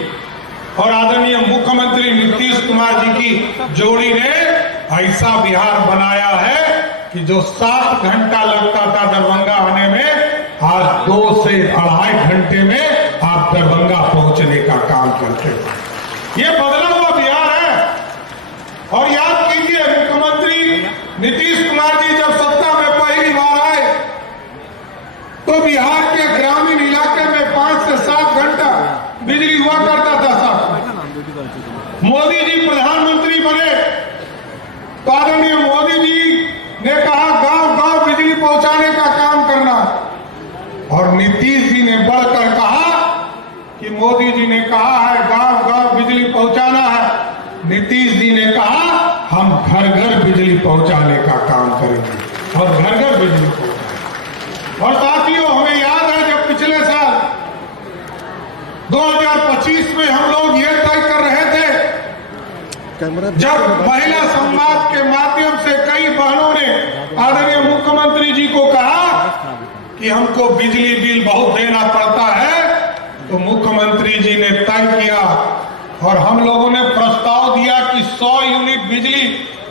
और आदरणीय मुख्यमंत्री नीतीश कुमार जी की जोड़ी ने ऐसा बिहार बनाया है कि जो 7 घंटा लगता था दरभंगा आने में, आज 2 से 2.5 घंटे में आप दरभंगा पहुंचने का काम करते हैं। ये बदला हुआ बिहार है। और याद कीजिए, मुख्यमंत्री नीतीश कुमार जी जब सत्ता में पहली बार आए मोदी जी प्रधानमंत्री बने तो आदरणीय मोदी जी ने कहा गांव गांव बिजली पहुंचाने का काम करना, और नीतीश जी ने बढ़कर कहा कि मोदी जी ने कहा है गांव गांव बिजली पहुंचाना है, नीतीश जी ने कहा हम घर घर बिजली पहुंचाने का काम करेंगे और घर घर बिजली पहुंचाएंगे। और साथियों, हमें याद है जब पिछले साल 2025 में हम लोग ये तय कर रहे थे, जब महिला संवाद के माध्यम से कई बहनों ने आदरणीय मुख्यमंत्री जी को कहा कि हमको बिजली बिल बहुत देना पड़ता है, तो मुख्यमंत्री जी ने तय किया और हम लोगों ने प्रस्ताव दिया कि 100 यूनिट बिजली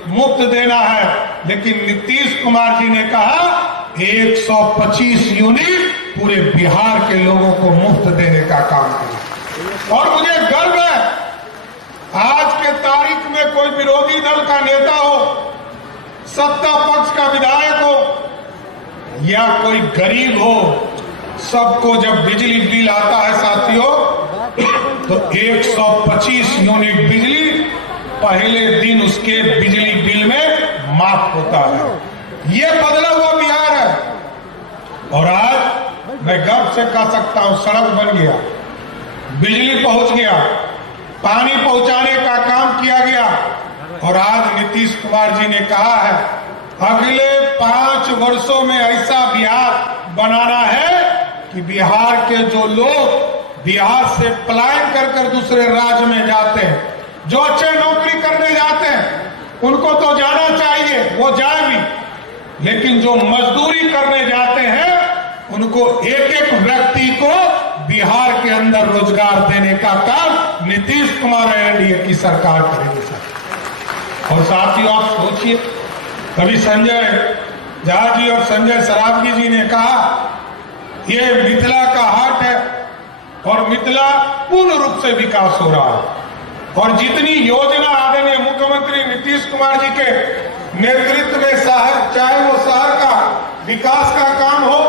मुफ्त देना है, लेकिन नीतीश कुमार जी ने कहा 125 यूनिट पूरे बिहार के लोगों को मुफ्त देने का काम करें। और मुझे गर्व है, आज के तारीख में कोई विरोधी दल का नेता हो, सत्ता पक्ष का विधायक हो या कोई गरीब हो, सबको जब बिजली बिल आता है साथियों, तो 125 यूनिट बिजली पहले दिन उसके बिजली बिल में माफ होता है। ये बदला हुआ बिहार है। और आज मैं गर्व से कह सकता हूं, सड़क बन गया, बिजली पहुंच गया, पानी पहुंचाने का काम किया गया। और आज नीतीश कुमार जी ने कहा है अगले 5 वर्षों में ऐसा बिहार बनाना है कि बिहार के जो लोग बिहार से पलायन कर दूसरे राज्य में जाते हैं, जो अच्छे नौकरी करने जाते हैं, उनको तो जाना चाहिए, वो जाए भी, लेकिन जो मजदूरी करने जाते हैं उनको एक एक व्यक्ति को बिहार के अंदर रोजगार देने का काम नीतीश कुमार एनडीए की सरकार करेगी सर। और साथियों, आप सोचिए, कभी संजय झा जी और संजय सरावगी जी ने कहा ये मिथिला का हाट है और मिथिला पूर्ण रूप से विकास हो रहा है। और जितनी योजना आदरणीय मुख्यमंत्री नीतीश कुमार जी के नेतृत्व में शहर, चाहे वो शहर का विकास का काम हो,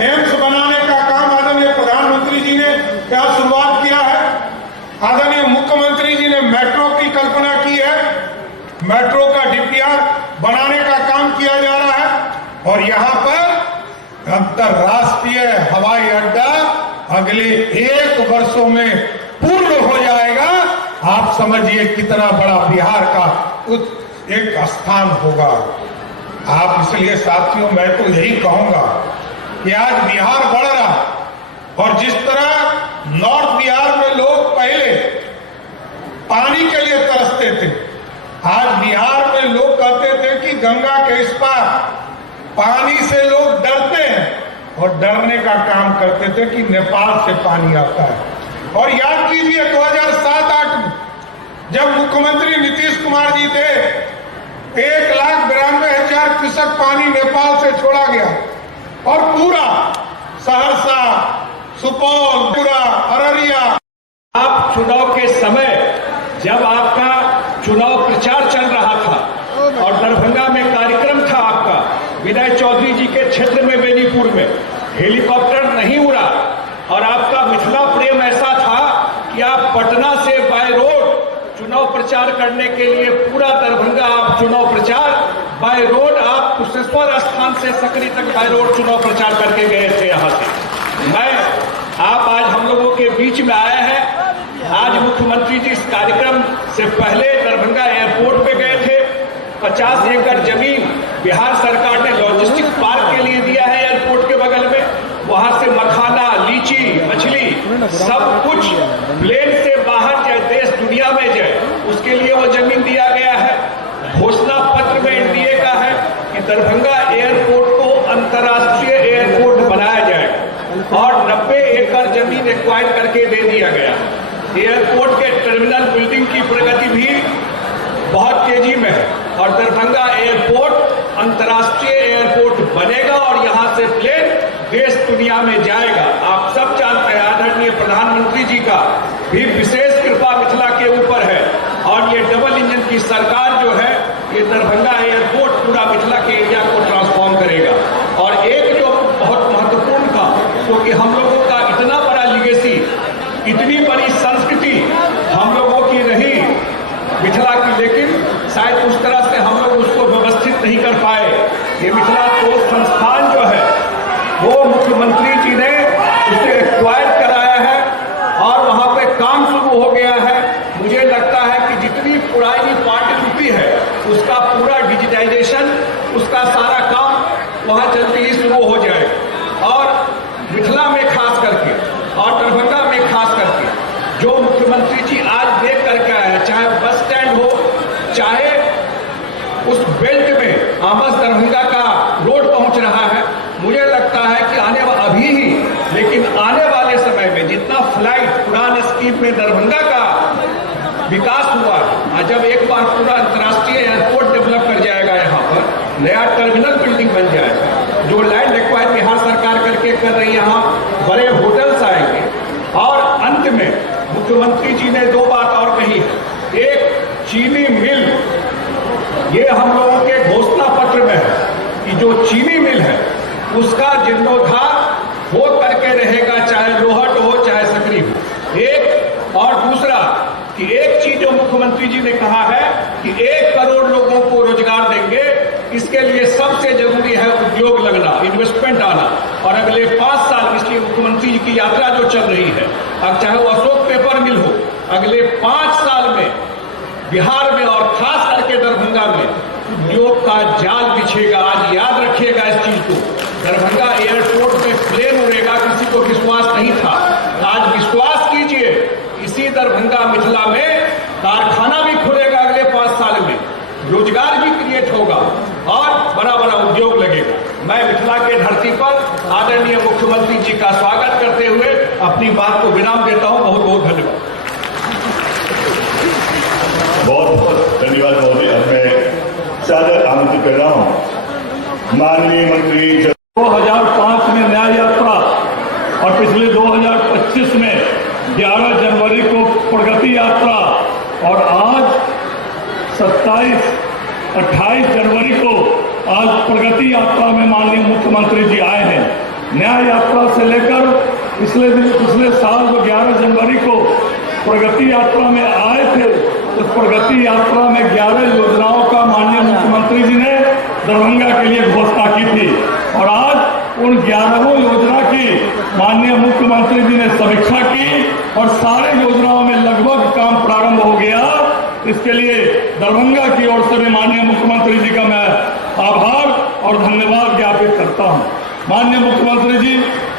एम्स बनाने का काम आदरणीय प्रधानमंत्री जी ने क्या शुरुआत किया है, आदरणीय मुख्यमंत्री जी ने मेट्रो की कल्पना की है, मेट्रो का डीपीआर बनाने का काम किया जा रहा है। और यहाँ पर अंतरराष्ट्रीय हवाई अड्डा अगले 1 वर्षों में पूर्ण हो जाएगा। आप समझिए कितना बड़ा बिहार का एक स्थान होगा। आप इसलिए साथियों, मैं तो यही कहूंगा कि आज बिहार बढ़ रहा, और जिस तरह नॉर्थ बिहार में लोग पहले पानी के लिए तरसते थे, आज बिहार में लोग कहते थे कि गंगा के इस पार पानी से लोग डरते हैं और डरने का काम करते थे कि नेपाल से पानी आता है। और याद कीजिए 2007-8 में जब मुख्यमंत्री नीतीश कुमार जी थे, 1,92,000 क्यूसेक पानी नेपाल से छोड़ा गया और पूरा सहरसा, सुपौल, पूरा अररिया। आप चुनाव के समय जब आपका चुनाव प्रचार चल रहा था और दरभंगा में कार्यक्रम था आपका, विनय चौधरी जी के क्षेत्र में बेनीपुर में हेलीकॉप्टर नहीं उड़ा और आपका मिथिला प्रेम ऐसा था कि आप पटना से बाय रोड चुनाव प्रचार करने के लिए पूरा दरभंगा आप चुनाव प्रचार बाय रोड, आप कुशेश्वर स्थान से सकरी तक बाय रोड चुनाव प्रचार करके गए थे। यहाँ से आप आज हम लोगों के बीच में आए हैं। आज मुख्यमंत्री जी इस कार्यक्रम से पहले दरभंगा एयरपोर्ट पे गए थे। 50 एकड़ जमीन बिहार सरकार ने लॉजिस्टिक पार्क के लिए दिया है एयरपोर्ट के बगल में। वहां से मखाना, लीची, मछली सब कुछ प्लेन से बाहर जाए, देश दुनिया में जाए, उसके लिए वो जमीन दिया गया है। घोषणा पत्र में एनडीए का है कि दरभंगा एयरपोर्ट को अंतर्राष्ट्रीय एयरपोर्ट बनाया जाएगा और 90 एकड़ जमीन एक्वायर करके दे दिया गया। एयरपोर्ट के टर्मिनल बिल्डिंग की प्रगति भी बहुत तेजी में है और दरभंगा एयरपोर्ट अंतर्राष्ट्रीय एयरपोर्ट बनेगा और यहां से प्लेन देश दुनिया में जाएगा। आप सब जानते हैं आदरणीय प्रधानमंत्री जी का भी विशेष कृपा मिथिला के ऊपर है और ये डबल इंजन की सरकार जो है, ये दरभंगा एयरपोर्ट पूरा मिथिला के एरिया को ट्रांसफॉर्म करेगा। और एक जो बहुत महत्वपूर्ण था, क्योंकि हम लोगों का इतना बड़ा लिगेसी, इतनी बड़ी संस्कृति हम लोगों की रही शायद उस तरह से हम लोग उसको व्यवस्थित नहीं कर पाए। ये मिथिला कोश संस्थान जो है वो मुख्यमंत्री जी ने उसे एक्वायर कराया है और वहां पे काम शुरू हो गया है। मुझे लगता है कि जितनी पुरानी पांडुलिपि है उसका पूरा डिजिटाइजेशन, उसका सारा काम वहां जल्दी ही शुरू हो जाए। और मिथिला में खास करके और दरभंगा में खास करके जो मुख्यमंत्री जी आज देख करके आए हैं, चाहे बस स्टैंड हो, चाहे उस बेल्ट में आमस दरभंगा का रोड पहुंच रहा है, मुझे लगता है कि अभी ही लेकिन आने वाले समय में जितना फ्लाइट उड़ान स्कीम में दरभंगा का विकास हुआ, जब एक बार पूरा अंतर्राष्ट्रीय एयरपोर्ट डेवलप कर जाएगा, यहाँ पर नया टर्मिनल बिल्डिंग बन जाएगा, जो लैंड एक्वायर बिहार सरकार करके कर रही है, यहाँ बड़े होटल्स आएंगे। और अंत में मुख्यमंत्री जी ने दो बात और कही है। एक, चीनी मिल, ये हम लोगों के घोषणा पत्र में है कि जो चीनी मिल है उसका जीर्णोद्धार हो करके रहेगा, चाहे लोहट हो चाहे सकरी हो। एक और दूसरा कि एक चीज जो मुख्यमंत्री जी ने कहा है कि 1 करोड़ लोगों को रोजगार देंगे, इसके लिए सबसे जरूरी है उद्योग लगना, इन्वेस्टमेंट आना। और अगले 5 साल, इसलिए मुख्यमंत्री जी की यात्रा जो चल रही है, अब चाहे वो अशोक पेपर मिल हो, अगले 5 साल में बिहार में और खास करके दरभंगा में उद्योग का जाल बिछेगा। आज याद रखिएगा इस चीज को, दरभंगा एयरपोर्ट में प्लेन उड़ेगा, किसी को विश्वास नहीं था, आज विश्वास कीजिए इसी दरभंगा मिथिला में कारखाना भी खुलेगा अगले 5 साल में, रोजगार भी क्रिएट होगा और बड़ा बड़ा उद्योग लगेगा। मैं मिथिला के धरती पर आदरणीय मुख्यमंत्री जी का स्वागत करते हुए अपनी बात को विराम देता हूं। बहुत बहुत धन्यवाद। बहुत बहुत धन्यवाद महोदय। मैं सादर आमंत्रित कर रहा हूं माननीय मंत्री। 2005 में न्याय यात्रा और पिछले 2025 में 11 जनवरी को प्रगति यात्रा और आज 28 जनवरी को आज प्रगति यात्रा में माननीय मुख्यमंत्री जी आए हैं। न्याय यात्रा से लेकर पिछले साल जो 11 जनवरी को प्रगति यात्रा में आए थे, उस प्रगति यात्रा में 11 योजनाओं का माननीय मुख्यमंत्री जी ने दरभंगा के लिए घोषणा की थी और आज उन 11 योजना की माननीय मुख्यमंत्री जी ने समीक्षा की और सारे योजनाओं में लगभग काम प्रारंभ हो गया। इसके लिए दरभंगा की ओर से भी माननीय मुख्यमंत्री जी का मैं आभार और धन्यवाद ज्ञापित करता हूं। माननीय मुख्यमंत्री जी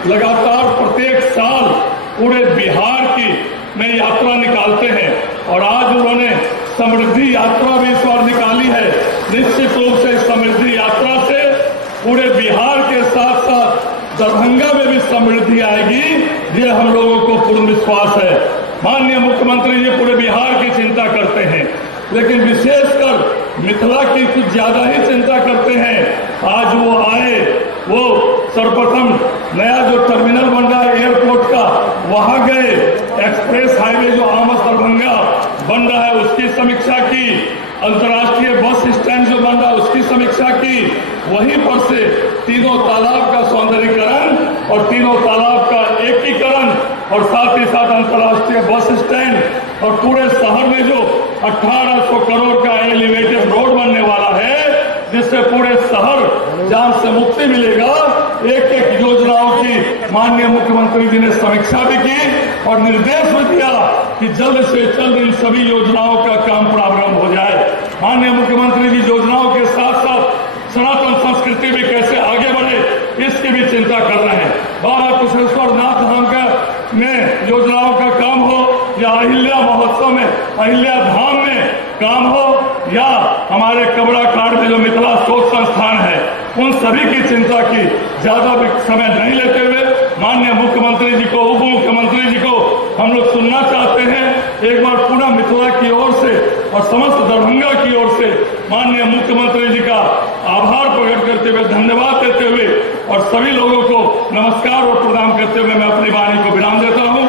लगातार प्रत्येक साल पूरे बिहार की में यात्रा निकालते हैं और आज उन्होंने समृद्धि यात्रा भी इस बार निकाली है। निश्चित रूप से समृद्धि यात्रा से पूरे बिहार के साथ साथ दरभंगा में भी समृद्धि आएगी, ये हम लोगों को पूर्ण विश्वास है। माननीय मुख्यमंत्री जी पूरे बिहार की चिंता करते हैं, लेकिन विशेषकर मिथिला की कुछ ज्यादा ही चिंता करते हैं। आज वो आए, वो सर्वप्रथम नया जो टर्मिनल बन रहा है एयरपोर्ट का, वहां गए, एक्सप्रेस हाईवे जो आमस दरभंगा बन रहा है उसकी समीक्षा की, अंतर्राष्ट्रीय बस स्टैंड जो बन रहा है उसकी समीक्षा की, वहीं पर से तीनों तालाब का सौंदर्यीकरण और तीनों तालाब का एकीकरण और साथ ही साथ अंतर्राष्ट्रीय बस स्टैंड और पूरे शहर में जो 1800 करोड़ का एलिवेटेड रोड बनने वाला है, जिससे पूरे शहर जाम से मुक्ति मिलेगा। एक एक योजनाओं की माननीय मुख्यमंत्री जी ने समीक्षा भी की और निर्देश भी दिया कि जल्द से जल्द इन सभी योजनाओं का काम प्रारंभ हो जाए। माननीय मुख्यमंत्री जी योजनाओं के साथ साथ सनातन संस्कृति भी कैसे आगे बढ़े इसकी भी चिंता कर रहे हैं। बाबा कुशेश्वर नाथ धाम का में योजनाओं का काम हो या अहिल्या महोत्सव में अहिल्या धाम में काम हो या हमारे कबरा कांड में जो मिथिला शोध संस्थान है, उन सभी की चिंता की ज्यादा भी समय नहीं लेते हुए माननीय मुख्यमंत्री जी को, उप मुख्यमंत्री जी को हम लोग सुनना चाहते हैं। एक बार पूरा मिथिला की ओर से और समस्त दरभंगा की ओर से माननीय मुख्यमंत्री जी का आभार प्रकट करते हुए, धन्यवाद देते हुए और सभी लोगों को नमस्कार और प्रणाम करते हुए मैं अपनी वाणी को विराम देता हूँ।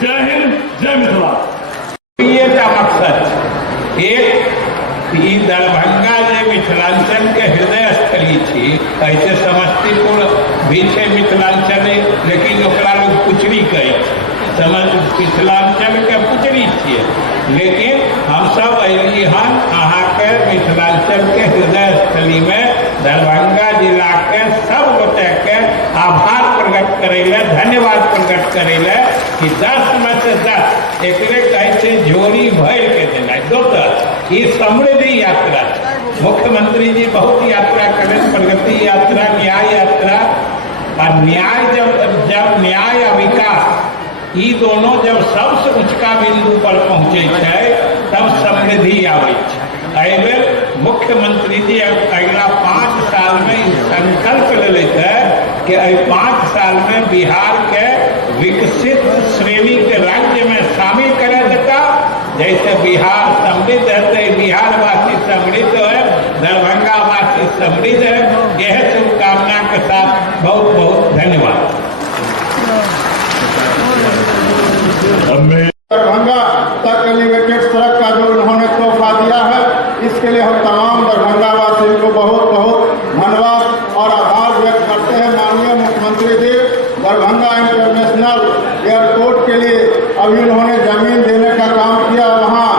जय हिंद, जय मिथिला। ये का मकसद एक दरभंगा जो मिथिलांचल के हृदय स्थली थी, ऐसे समस्तीपुर भी है मिथिलांचल, लेकिन ओकरा लोग पुचरी कहे मिथिलांचल के पुचरी थी, लेकिन हम सब अली हन अहाँ के मिथिलांचल के हृदय स्थली में दरभंगा जिला के सब गोटे के आभार प्रकट करेले, धन्यवाद प्रकट करेले कि 10 में से 10 एकरे कहे से जोड़ी भर के देना। दोसर ये समृद्धि यात्रा, मुख्यमंत्री जी बहुत यात्रा करें, प्रगति यात्रा, न्याय यात्रा, और न्याय जब न्याय और विकास ये दोनों जब सबसे ऊंचका बिंदु पर पहुंचे तब समृद्धि आवे। एहिबेर मुख्यमंत्री जी अगला 5 साल में संकल्प ले लेते हैं कि 5 साल में बिहार के विकसित श्रेणी के राज्य में शामिल करा देता। जैसे बिहार समृद्ध है तो बिहार वासी समृद्ध है, दरभंगा वासी समृद्ध है। यह शुभकामना के साथ बहुत बहुत धन्यवाद। दरभंगा तक एलिवेटेड सड़क का जो उन्होंने तोहफा दिया है, इसके लिए हम तमाम दरभंगा वासियों को बहुत बहुत धन्यवाद और आभार व्यक्त करते हैं। माननीय मुख्यमंत्री जी दरभंगा इंटरनेशनल एयरपोर्ट के लिए अभी उन्होंने जमीन देने का काम किया, वहाँ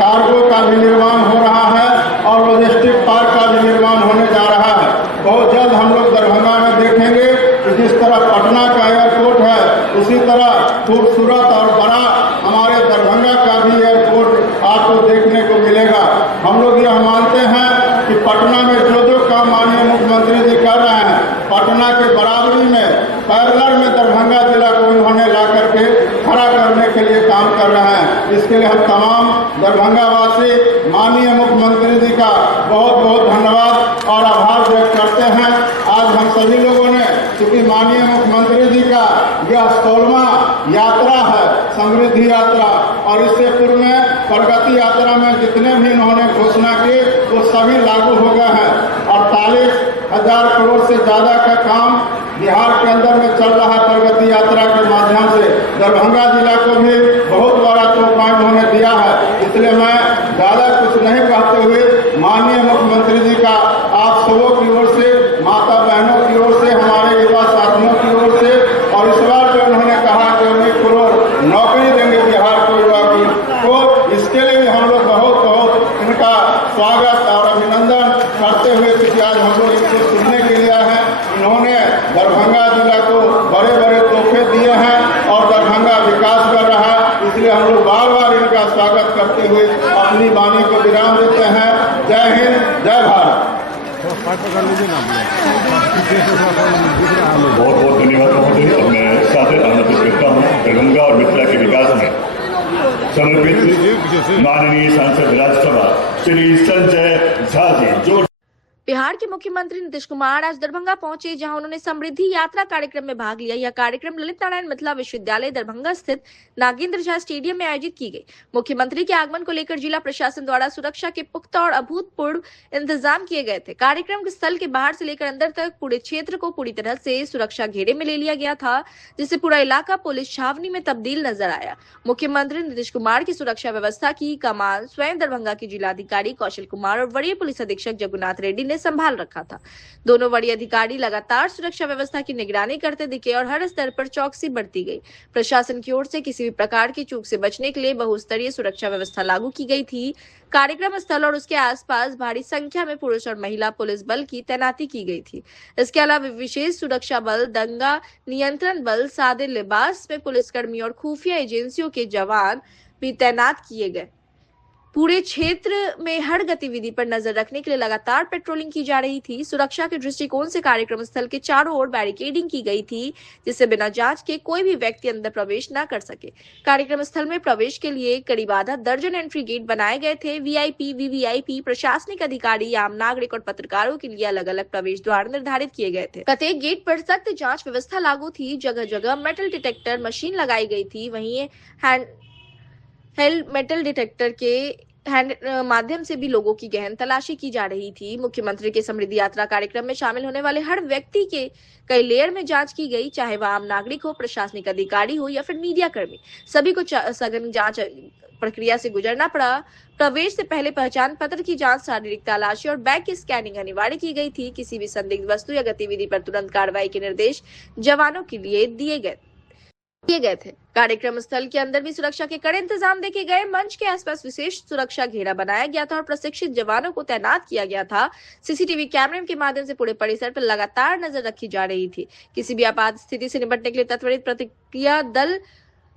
कार्गो का भी निर्माण हो रहा है और लॉजिस्टिक पार्क का भी निर्माण होने जा रहा है। बहुत जल्द हम लोग दरभंगा में देखेंगे कि जिस तरह पटना का एयरपोर्ट है, उसी तरह खूबसूरत और बड़ा हमारे दरभंगा का भी एयरपोर्ट आपको देखने को मिलेगा। हम लोग यह मानते हैं कि पटना में जो जो काम माननीय मुख्यमंत्री जी कर रहे हैं, पटना के बराबरी में पैरेलल में दरभंगा जिला को उन्होंने ला करके खड़ा करने के लिए काम कर रहे हैं। इसके लिए हम तमाम दरभंगा वासी माननीय मुख्यमंत्री जी का बहुत बहुत धन्यवाद और आभार व्यक्त करते हैं। आज हम सभी लोगों ने, क्योंकि माननीय मुख्यमंत्री जी का यह 16वां यात्रा है, समृद्धि यात्रा, और इससे पूर्व में प्रगति यात्रा में जितने भी इन्होंने घोषणा की वो सभी लागू हो गए हैं। 48,000 करोड़ से ज़्यादा का काम बिहार के अंदर में चल रहा है। प्रगति यात्रा के माध्यम से दरभंगा जिला को भी बहुत बड़ा तोहफा इन्होंने दिया है। इसलिए मैं ज़्यादा कुछ नहीं कहते हुए माननीय मुख्यमंत्री जी का आप सबों की ओर से, माता बहनों की ओर से, हमारे युवा साथियों की ओर से, और इस बार जो उन्होंने कहा कि 1 करोड़ नौकरी देंगे बिहार को युवा को, इसके लिए भी हम लोग बहुत बहुत इनका स्वागत और अभिनंदन करते हुए, क्योंकि आज हम लोग इनको सुनने के लिए आए हैं। इन्होंने दरभंगा जिला को बड़े बड़े तोहफे दिए हैं और दरभंगा विकास कर रहा है। इसलिए हम लोग बार बार इनका स्वागत करते हुए अपनी वाणी को विराम देते हैं। जय हिंद, जय भारत। बहुत बहुत धन्यवाद महोदय। और मैं सादर आमंत्रित करता हूँ दरभंगा और मिथिला के विकास में समर्पित माननीय सांसद राज्यसभा श्री संजय झा जी। जो बिहार के मुख्यमंत्री नीतीश कुमार आज दरभंगा पहुंचे, जहां उन्होंने समृद्धि यात्रा कार्यक्रम में भाग लिया। यह कार्यक्रम ललित नारायण मिथिला विश्वविद्यालय दरभंगा स्थित नागेंद्र झा स्टेडियम में आयोजित की गई। मुख्यमंत्री के आगमन को लेकर जिला प्रशासन द्वारा सुरक्षा के पुख्ता और अभूतपूर्व इंतजाम किए गए थे। कार्यक्रम स्थल के बाहर से लेकर अंदर तक पूरे क्षेत्र को पूरी तरह से सुरक्षा घेरे में ले लिया गया था, जिससे पूरा इलाका पुलिस छावनी में तब्दील नजर आया। मुख्यमंत्री नीतीश कुमार की सुरक्षा व्यवस्था की कमान स्वयं दरभंगा के जिलाधिकारी कौशल कुमार और वरीय पुलिस अधीक्षक जगुनाथ रेड्डी ने संभाल रखा था। दोनों वरीय अधिकारी लगातार सुरक्षा व्यवस्था की निगरानी करते दिखे और हर स्तर पर चौकसी बढ़ती गई। प्रशासन की ओर से किसी भी प्रकार की चूक से बचने के लिए बहुस्तरीय सुरक्षा व्यवस्था लागू की गई थी। कार्यक्रम स्थल और उसके आसपास भारी संख्या में पुरुष और महिला पुलिस बल की तैनाती की गई थी। इसके अलावा विशेष सुरक्षा बल, दंगा नियंत्रण बल, सादे लिबास में पुलिसकर्मी और खुफिया एजेंसियों के जवान भी तैनात किए गए। पूरे क्षेत्र में हर गतिविधि पर नजर रखने के लिए लगातार पेट्रोलिंग की जा रही थी। सुरक्षा के दृष्टिकोण से कार्यक्रम स्थल के चारों ओर बैरिकेडिंग की गई थी, जिससे बिना जांच के कोई भी व्यक्ति अंदर प्रवेश न कर सके। कार्यक्रम स्थल में प्रवेश के लिए करीब आधा दर्जन एंट्री गेट बनाए गए थे। वीआईपी, वीवीआईपी, प्रशासनिक अधिकारी, आम नागरिक और पत्रकारों के लिए अलग अलग प्रवेश द्वार निर्धारित किए गए थे। प्रत्येक गेट पर सख्त जाँच व्यवस्था लागू थी। जगह जगह मेटल डिटेक्टर मशीन लगाई गई थी। वहीं मेटल डिटेक्टर के माध्यम से भी लोगों की गहन तलाशी की जा रही थी। मुख्यमंत्री के समृद्धि यात्रा कार्यक्रम में शामिल होने वाले हर व्यक्ति के कई लेयर में जांच की गई, चाहे वह आम नागरिक हो, प्रशासनिक अधिकारी हो या फिर मीडिया कर्मी। सभी को सघन जांच प्रक्रिया से गुजरना पड़ा। प्रवेश से पहले पहचान पत्र की जांच, शारीरिक तलाशी और बैग की स्कैनिंग अनिवार्य की गई थी। किसी भी संदिग्ध वस्तु या गतिविधि पर तुरंत कार्रवाई के निर्देश जवानों के लिए दिए गए। किए गए थे। कार्यक्रम स्थल के अंदर भी सुरक्षा के कड़े इंतजाम देखे गए। मंच के आसपास विशेष सुरक्षा घेरा बनाया गया था और प्रशिक्षित जवानों को तैनात किया गया था। सीसीटीवी कैमरे के माध्यम से पूरे परिसर पर लगातार नजर रखी जा रही थी। किसी भी आपात स्थिति से निपटने के लिए त्वरित प्रतिक्रिया दल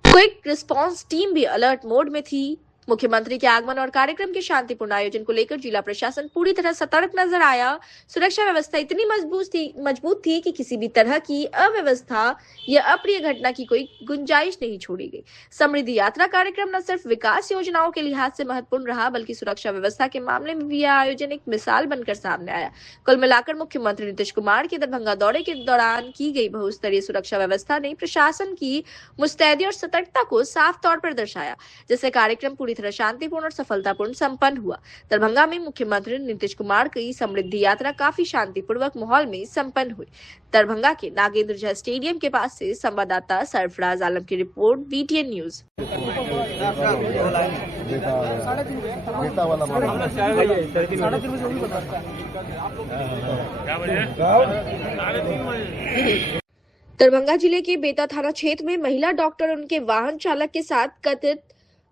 क्विक रिस्पांस टीम भी अलर्ट मोड में थी। मुख्यमंत्री के आगमन और कार्यक्रम के शांतिपूर्ण आयोजन को लेकर जिला प्रशासन पूरी तरह सतर्क नजर आया। सुरक्षा व्यवस्था इतनी मजबूत थी कि किसी भी तरह की अव्यवस्था या अप्रिय घटना की कोई गुंजाइश नहीं छोड़ी गई। समृद्धि यात्रा कार्यक्रम न सिर्फ विकास योजनाओं के लिहाज से महत्वपूर्ण रहा, बल्कि सुरक्षा व्यवस्था के मामले में भी यह आयोजन एक मिसाल बनकर सामने आया। कुल मिलाकर मुख्यमंत्री नीतीश कुमार के दरभंगा दौरे के दौरान की गई बहुस्तरीय सुरक्षा व्यवस्था ने प्रशासन की मुस्तैदी और सतर्कता को साफ तौर पर दर्शाया, जिससे कार्यक्रम पूरी तरह शांतिपूर्ण और सफलतापूर्ण संपन्न हुआ। दरभंगा में मुख्यमंत्री नीतीश कुमार की समृद्धि यात्रा काफी शांतिपूर्वक माहौल में संपन्न हुई। दरभंगा के नागेंद्र झा स्टेडियम के पास से संवाददाता सरफराज आलम की रिपोर्ट, BTN न्यूज। दरभंगा जिले के बेता थाना क्षेत्र में महिला डॉक्टर और उनके वाहन चालक के साथ कथित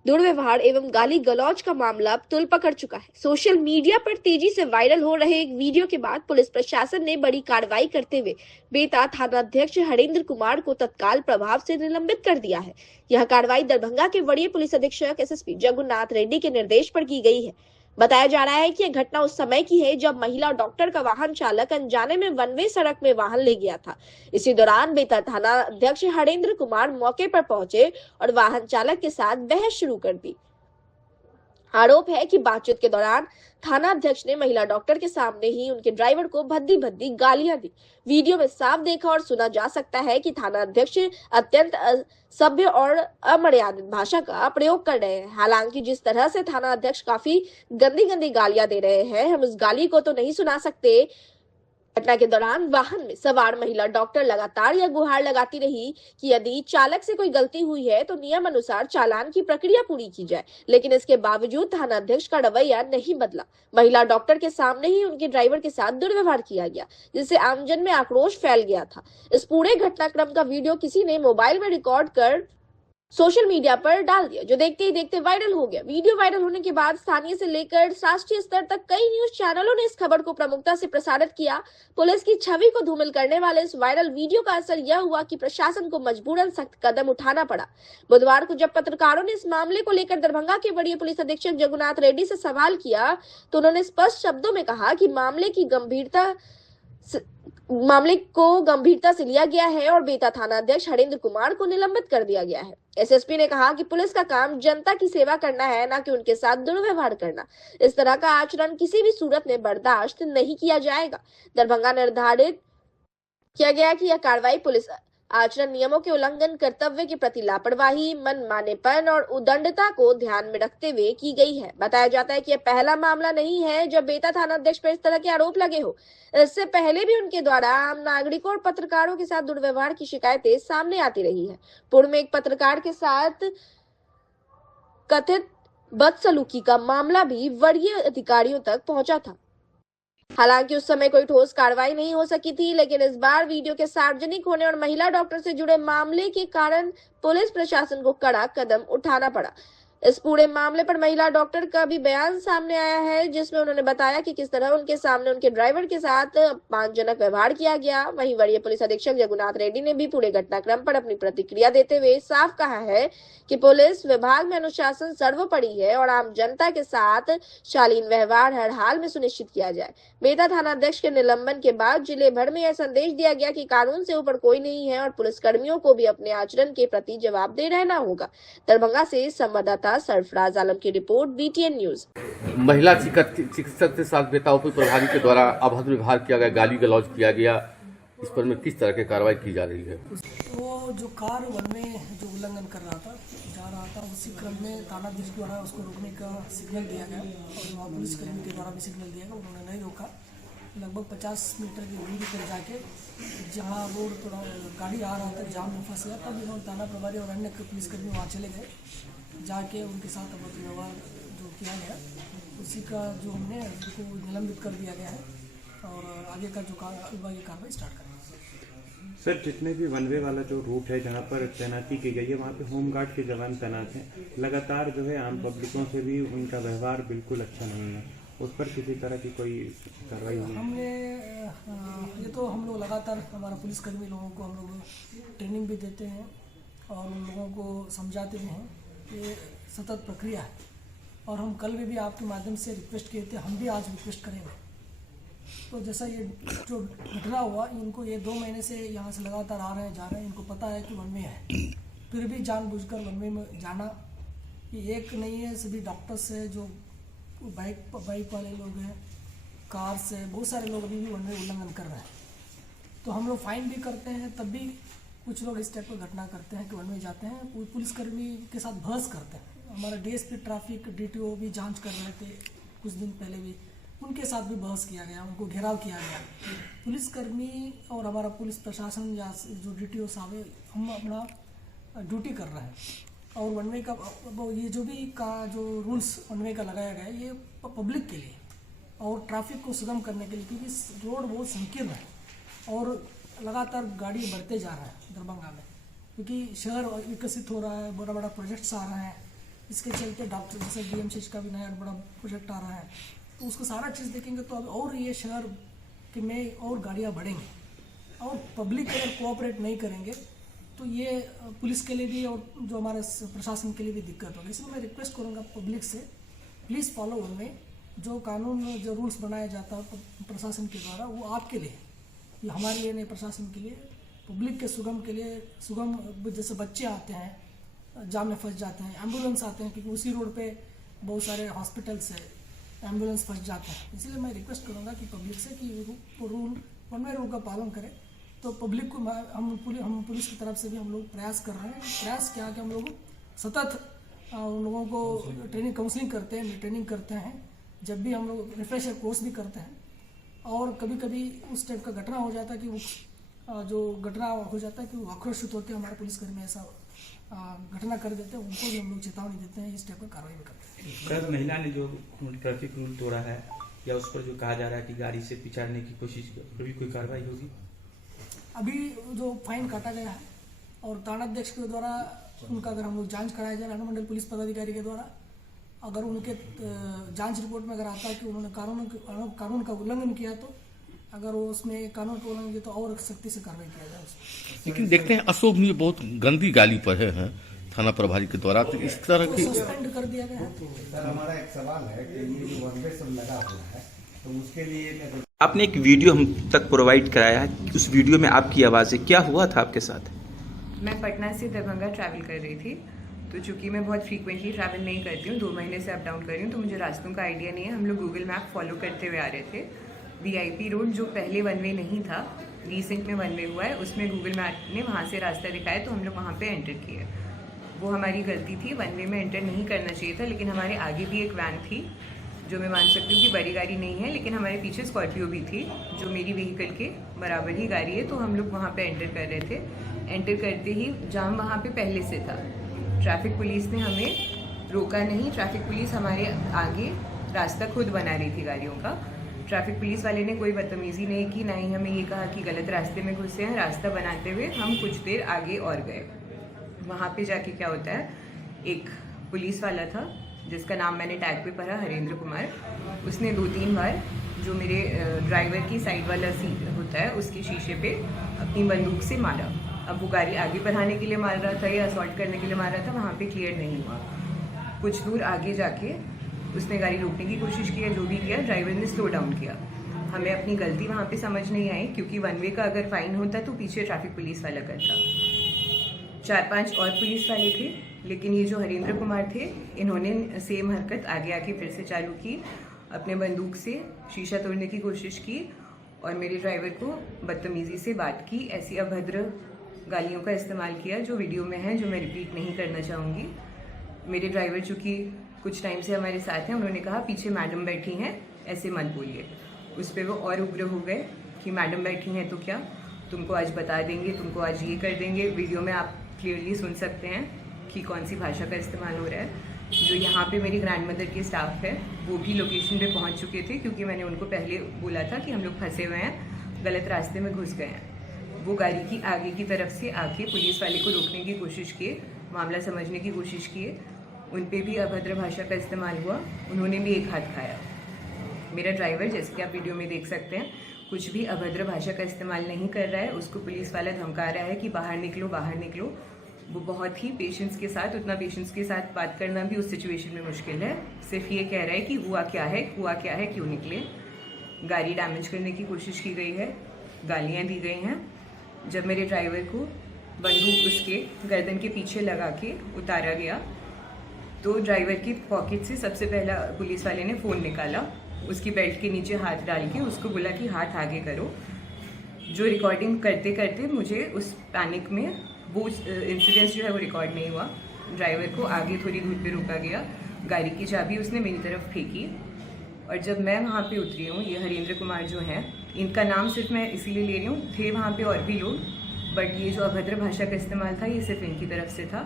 दुर्व्यवहार एवं गाली गलौज का मामला अब तुल पकड़ चुका है। सोशल मीडिया पर तेजी से वायरल हो रहे एक वीडियो के बाद पुलिस प्रशासन ने बड़ी कार्रवाई करते हुए बेता थानाध्यक्ष हरेंद्र कुमार को तत्काल प्रभाव से निलंबित कर दिया है। यह कार्रवाई दरभंगा के वरीय पुलिस अधीक्षक SSP जगन्नाथ रेड्डी के निर्देश पर की गई है। बताया जा रहा है कि यह घटना उस समय की है जब महिला डॉक्टर का वाहन चालक अनजाने में वन वे सड़क में वाहन ले गया था। इसी दौरान बेता थाना अध्यक्ष हरेंद्र कुमार मौके पर पहुंचे और वाहन चालक के साथ बहस शुरू कर दी। आरोप है कि बातचीत के दौरान थाना अध्यक्ष ने महिला डॉक्टर के सामने ही उनके ड्राइवर को भद्दी भद्दी गालियां दी। वीडियो में साफ देखा और सुना जा सकता है कि थाना अध्यक्ष अत्यंत सभ्य और अमर्यादित भाषा का प्रयोग कर रहे हैं। हालांकि जिस तरह से थाना अध्यक्ष काफी गंदी गालियां दे रहे हैं, हम उस गाली को तो नहीं सुना सकते। घटना के दौरान वाहन में सवार महिला डॉक्टर लगातार यह गुहार लगाती रही कि यदि चालक से कोई गलती हुई है तो नियम अनुसार चालान की प्रक्रिया पूरी की जाए, लेकिन इसके बावजूद थाना अध्यक्ष का रवैया नहीं बदला। महिला डॉक्टर के सामने ही उनके ड्राइवर के साथ दुर्व्यवहार किया गया, जिससे आमजन में आक्रोश फैल गया था। इस पूरे घटनाक्रम का वीडियो किसी ने मोबाइल में रिकॉर्ड कर सोशल मीडिया पर डाल दिया, जो देखते ही देखते वायरल हो गया। वीडियो वायरल होने के बाद स्थानीय से लेकर राष्ट्रीय स्तर तक कई न्यूज चैनलों ने इस खबर को प्रमुखता से प्रसारित किया। पुलिस की छवि को धूमिल करने वाले इस वायरल वीडियो का असर यह हुआ कि प्रशासन को मजबूरन सख्त कदम उठाना पड़ा। बुधवार को जब पत्रकारों ने इस मामले को लेकर दरभंगा के वरीय पुलिस अधीक्षक जगन्नाथ रेड्डी से सवाल किया तो उन्होंने स्पष्ट शब्दों में कहा कि मामले को गंभीरता से लिया गया है और बेता थाना अध्यक्ष हरेंद्र कुमार को निलंबित कर दिया गया है। SSP ने कहा कि पुलिस का काम जनता की सेवा करना है, न कि उनके साथ दुर्व्यवहार करना। इस तरह का आचरण किसी भी सूरत में बर्दाश्त नहीं किया जाएगा। दरभंगा निर्धारित किया गया कि यह कार्रवाई पुलिस आचरण नियमों के उल्लंघन, कर्तव्य के प्रति लापरवाही, मनमानेपन और उदंडता को ध्यान में रखते हुए की गई है। बताया जाता है कि यह पहला मामला नहीं है जब बेता थाना अध्यक्ष पर इस तरह के आरोप लगे हो। इससे पहले भी उनके द्वारा आम नागरिकों और पत्रकारों के साथ दुर्व्यवहार की शिकायतें सामने आती रही है। पूर्व में एक पत्रकार के साथ कथित बदसलूकी का मामला भी वरीय अधिकारियों तक पहुंचा था। हालांकि उस समय कोई ठोस कार्रवाई नहीं हो सकी थी, लेकिन इस बार वीडियो के सार्वजनिक होने और महिला डॉक्टर से जुड़े मामले के कारण पुलिस प्रशासन को कड़ा कदम उठाना पड़ा। इस पूरे मामले पर महिला डॉक्टर का भी बयान सामने आया है, जिसमें उन्होंने बताया कि किस तरह उनके सामने उनके ड्राइवर के साथ अपमानजनक व्यवहार किया गया। वहीं वरीय पुलिस अधीक्षक जगन्नाथ रेड्डी ने भी पूरे घटनाक्रम पर अपनी प्रतिक्रिया देते हुए साफ कहा है कि पुलिस विभाग में अनुशासन सर्वोपरि है और आम जनता के साथ शालीन व्यवहार हर हाल में सुनिश्चित किया जाए। बेता थाना अध्यक्ष के निलंबन के बाद जिले भर में यह संदेश दिया गया कि कानून से ऊपर कोई नहीं है और पुलिस कर्मियों को भी अपने आचरण के प्रति जवाबदेह रहना होगा। दरभंगा से संवाददाता सरफराज आलम की रिपोर्ट, BTN न्यूज। महिला चिकित्सक के साथ बेता उप प्रभारी के द्वारा अभद्र व्यवहार किया गया, गाली गलौज किया गया, इस पर में किस तरह की कार्रवाई की जा रही है? वो जो कार वन में जो उल्लंघन कर रहा था, जा रहा था, उसी क्रम में थानाधीश द्वारा उसको रोकने का सिग्नल दिया गया और वहाँ पुलिस कर्मी के द्वारा भी सिग्नल दिया गया। उन्होंने नहीं रोका। लगभग 50 मीटर की दूरी पर जाके जहाँ रोड थोड़ा गाड़ी आ रहा था, जाम में फंस गया, तब उन्होंने थाना प्रभारी और अन्य पुलिसकर्मी वहाँ चले गए। जाके उनके साथ अभद्र व्यवहार जो किया गया, उसी का जो हमने उनको निलंबित कर दिया गया है और आगे का जो कार्रवाई स्टार्ट करेंगे। सर जितने भी वन वे वाला जो रूट है जहाँ पर तैनाती की गई है वहाँ पे होमगार्ड के जवान तैनात हैं, लगातार जो है आम पब्लिकों से भी उनका व्यवहार बिल्कुल अच्छा नहीं है, उस पर किसी तरह की कोई कार्रवाई हुई? हमने ये तो हम लोग लगातार हमारा पुलिसकर्मी लोगों को हम लोग ट्रेनिंग भी देते हैं और उन लोगों को समझाते भी हैं। ये सतत प्रक्रिया है और हम कल भी आपके माध्यम से रिक्वेस्ट किए थे, हम भी आज रिक्वेस्ट करेंगे। तो जैसा ये जो घटना हुआ, इनको ये 2 महीने से यहाँ से लगातार आ रहे हैं जा रहे हैं, इनको पता है कि वन वे है, फिर भी जानबूझकर वन वे में जाना, ये एक नहीं है, सभी डॉक्टर्स है जो बाइक वाले लोग हैं, कार से बहुत सारे लोग अभी भी वन वे उल्लंघन कर रहे हैं। तो हम लोग फाइन भी करते हैं, तब भी कुछ लोग इस टाइप की घटना करते हैं कि वन वे जाते हैं, पुलिसकर्मी के साथ बहस करते हैं। हमारा डीएसपी ट्रैफिक DTO भी जांच कर रहे थे कुछ दिन पहले भी, उनके साथ भी बहस किया गया, उनको घेराव किया गया। पुलिसकर्मी और हमारा पुलिस प्रशासन या जो DTO साहब है, हम अपना ड्यूटी कर रहे हैं और वन वे का ये जो भी जो रूल्स वन वे का लगाया गया है, ये पब्लिक के लिए और ट्रैफिक को सुगम करने के लिए, क्योंकि रोड बहुत संकीर्ण है और लगातार गाड़ी बढ़ते जा रहा है दरभंगा में, क्योंकि शहर विकसित हो रहा है, बड़ा बड़ा प्रोजेक्ट्स आ रहे हैं, इसके चलते डॉक्टर जैसे DMCH का भी नया बड़ा प्रोजेक्ट आ रहा है, तो उसको सारा चीज़ देखेंगे तो अब और ये शहर के में और गाड़ियाँ बढ़ेंगी और पब्लिक अगर कोऑपरेट नहीं करेंगे तो ये पुलिस के लिए भी और जो हमारे प्रशासन के लिए भी दिक्कत होगी। इसलिए मैं रिक्वेस्ट करूँगा पब्लिक से, प्लीज़ फॉलो वन वे, जो कानून जो रूल्स बनाया जाता है प्रशासन के द्वारा, वो आपके लिए, ये हमारे लिए नहीं, प्रशासन के लिए, पब्लिक के सुगम के लिए, सुगम जैसे बच्चे आते हैं जाम में फंस जाते हैं, एम्बुलेंस आते हैं, क्योंकि उसी रोड पे बहुत सारे हॉस्पिटल्स है, एम्बुलेंस फंस जाते हैं। इसलिए मैं रिक्वेस्ट करूँगा कि पब्लिक से कि रूल वन वे रूल का पालन करें। तो पब्लिक को हम पुलिस की तरफ से भी हम लोग प्रयास कर रहे हैं। प्रयास क्या कि हम लोग सतत उन लोगों को ट्रेनिंग काउंसलिंग करते हैं, ट्रेनिंग करते हैं, जब भी हम लोग रिफ्रेशर कोर्स भी करते हैं, और कभी कभी उस टाइप का घटना हो जाता है कि वो जो घटना हो जाता है कि वो आक्रोशित होते हैं, हमारे पुलिसकर्मी ऐसा घटना कर देते हैं, उनको भी हम लोग चेतावनी देते हैं, इस टाइप का कार्रवाई भी करते हैं। सर महिला ने जो ट्रैफिक रूल तोड़ा है या उस पर जो कहा जा रहा है कि गाड़ी से पिछाड़ने की कोशिश की, फिर भी कोई कार्रवाई होगी? अभी जो फाइन काटा गया है और थानाध्यक्ष के द्वारा उनका अगर हम लोग जांच कराया जाए, अनुमंडल पुलिस पदाधिकारी के द्वारा, अगर उनके जांच रिपोर्ट में अगर आता है कि उन्होंने कानून का उल्लंघन किया, तो अगर वो उसमें कानून का उल्लंघन किया तो और सख्ती से कार्रवाई किया जाए उसमें। लेकिन देखते हैं अशोभनीय बहुत गंदी गाली पर है थाना प्रभारी के द्वारा, तो इस तरह की सस्पेंड कर दिया गया है। सर हमारा एक सवाल है कि ये जो वन वे सब लगा हुआ है, तो उसके लिए आपने एक वीडियो हम तक प्रोवाइड कराया है, उस वीडियो में आपकी आवाज़ है, क्या हुआ था आपके साथ? मैं पटना से दरभंगा ट्रैवल कर रही थी, तो चूंकि मैं बहुत फ्रीक्वेंटली ट्रैवल नहीं करती हूँ, 2 महीने से अप डाउन कर रही हूँ, तो मुझे रास्तों का आइडिया नहीं है। हम लोग गूगल मैप फॉलो करते हुए आ रहे थे। VIP रोड जो पहले वन वे नहीं था, रिसेंट में वन वे हुआ है, उसमें गूगल मैप ने वहाँ से रास्ता दिखाया, तो हम लोग वहाँ पे एंटर किए। वो हमारी गलती थी, वन वे में एंटर नहीं करना चाहिए था, लेकिन हमारे आगे भी एक वैन थी, जो मैं मान सकती हूँ कि बड़ी गाड़ी नहीं है, लेकिन हमारे पीछे स्कॉर्पियो भी थी, जो मेरी व्हीकल के बराबर ही गाड़ी है। तो हम लोग वहाँ पे एंटर कर रहे थे। एंटर करते ही जाम वहाँ पे पहले से था। ट्रैफिक पुलिस ने हमें रोका नहीं, ट्रैफिक पुलिस हमारे आगे रास्ता खुद बना रही थी गाड़ियों का। ट्रैफिक पुलिस वाले ने कोई बदतमीजी नहीं की, ना ही हमें ये कहा कि गलत रास्ते में घुसे हैं। रास्ता बनाते हुए हम कुछ देर आगे और गए। वहाँ पे जाके क्या होता है, एक पुलिस वाला था जिसका नाम मैंने टैग पे पढ़ा, हरेंद्र कुमार। उसने 2-3 बार जो मेरे ड्राइवर की साइड वाला सीट होता है उसके शीशे पे अपनी बंदूक से मारा। अब वो गाड़ी आगे बढ़ाने के लिए मार रहा था या असॉल्ट करने के लिए मार रहा था, वहाँ पे क्लियर नहीं हुआ। कुछ दूर आगे जाके उसने गाड़ी रोकने की कोशिश की, जो भी किया, ड्राइवर ने स्लो डाउन किया। हमें अपनी गलती वहाँ पे समझ नहीं आई, क्योंकि वन वे का अगर फाइन होता तो पीछे ट्रैफिक पुलिस वाला करता। 4-5 और पुलिस वाले थे, लेकिन ये जो हरेंद्र कुमार थे, इन्होंने सेम हरकत आगे आके फिर से चालू की। अपने बंदूक से शीशा तोड़ने की कोशिश की और मेरे ड्राइवर को बदतमीज़ी से बात की। ऐसी अभद्र गालियों का इस्तेमाल किया जो वीडियो में है, जो मैं रिपीट नहीं करना चाहूँगी। मेरे ड्राइवर चूँकि कुछ टाइम से हमारे साथ हैं, उन्होंने कहा पीछे मैडम बैठी हैं, ऐसे मत बोलिए। उस पर वो और उग्र हो गए कि मैडम बैठी हैं तो क्या, तुमको आज बता देंगे, तुमको आज ये कर देंगे। वीडियो में आप क्लियरली सुन सकते हैं कि कौन सी भाषा का इस्तेमाल हो रहा है। जो यहाँ पे मेरी ग्रैंड मदर के स्टाफ है, वो भी लोकेशन पे पहुँच चुके थे, क्योंकि मैंने उनको पहले बोला था कि हम लोग फंसे हुए हैं, गलत रास्ते में घुस गए हैं। वो गाड़ी की आगे की तरफ से आके पुलिस वाले को रोकने की कोशिश किए, मामला समझने की कोशिश किए। उन पे भी अभद्र भाषा का इस्तेमाल हुआ, उन्होंने भी एक हाथ खाया। मेरा ड्राइवर, जैसे कि आप वीडियो में देख सकते हैं, कुछ भी अभद्र भाषा का इस्तेमाल नहीं कर रहा है। उसको पुलिस वाला धमका रहा है कि बाहर निकलो, बाहर निकलो। वो बहुत ही पेशेंस के साथ, उतना पेशेंस के साथ बात करना भी उस सिचुएशन में मुश्किल है। सिर्फ ये कह रहा है कि हुआ क्या है, क्यों निकले। गाड़ी डैमेज करने की कोशिश की गई है, गालियाँ दी गई हैं। जब मेरे ड्राइवर को बंदूक उसके गर्दन के पीछे लगा के उतारा गया तो ड्राइवर की पॉकेट से सबसे पहला पुलिस वाले ने फ़ोन निकाला, उसकी बेल्ट के नीचे हाथ डाल के उसको बोला कि हाथ आगे करो। जो रिकॉर्डिंग करते करते मुझे उस पैनिक में वो इंसिडेंस जो है वो रिकॉर्ड नहीं हुआ। ड्राइवर को आगे थोड़ी दूर पे रोका गया, गाड़ी की चाबी उसने मेरी तरफ फेंकी और जब मैं वहाँ पे उतरी हूँ, ये हरेंद्र कुमार जो हैं, इनका नाम सिर्फ मैं इसीलिए ले रही हूँ, थे वहाँ पे और भी लोग, बट ये जो अभद्र भाषा का इस्तेमाल था ये सिर्फ इनकी तरफ से था।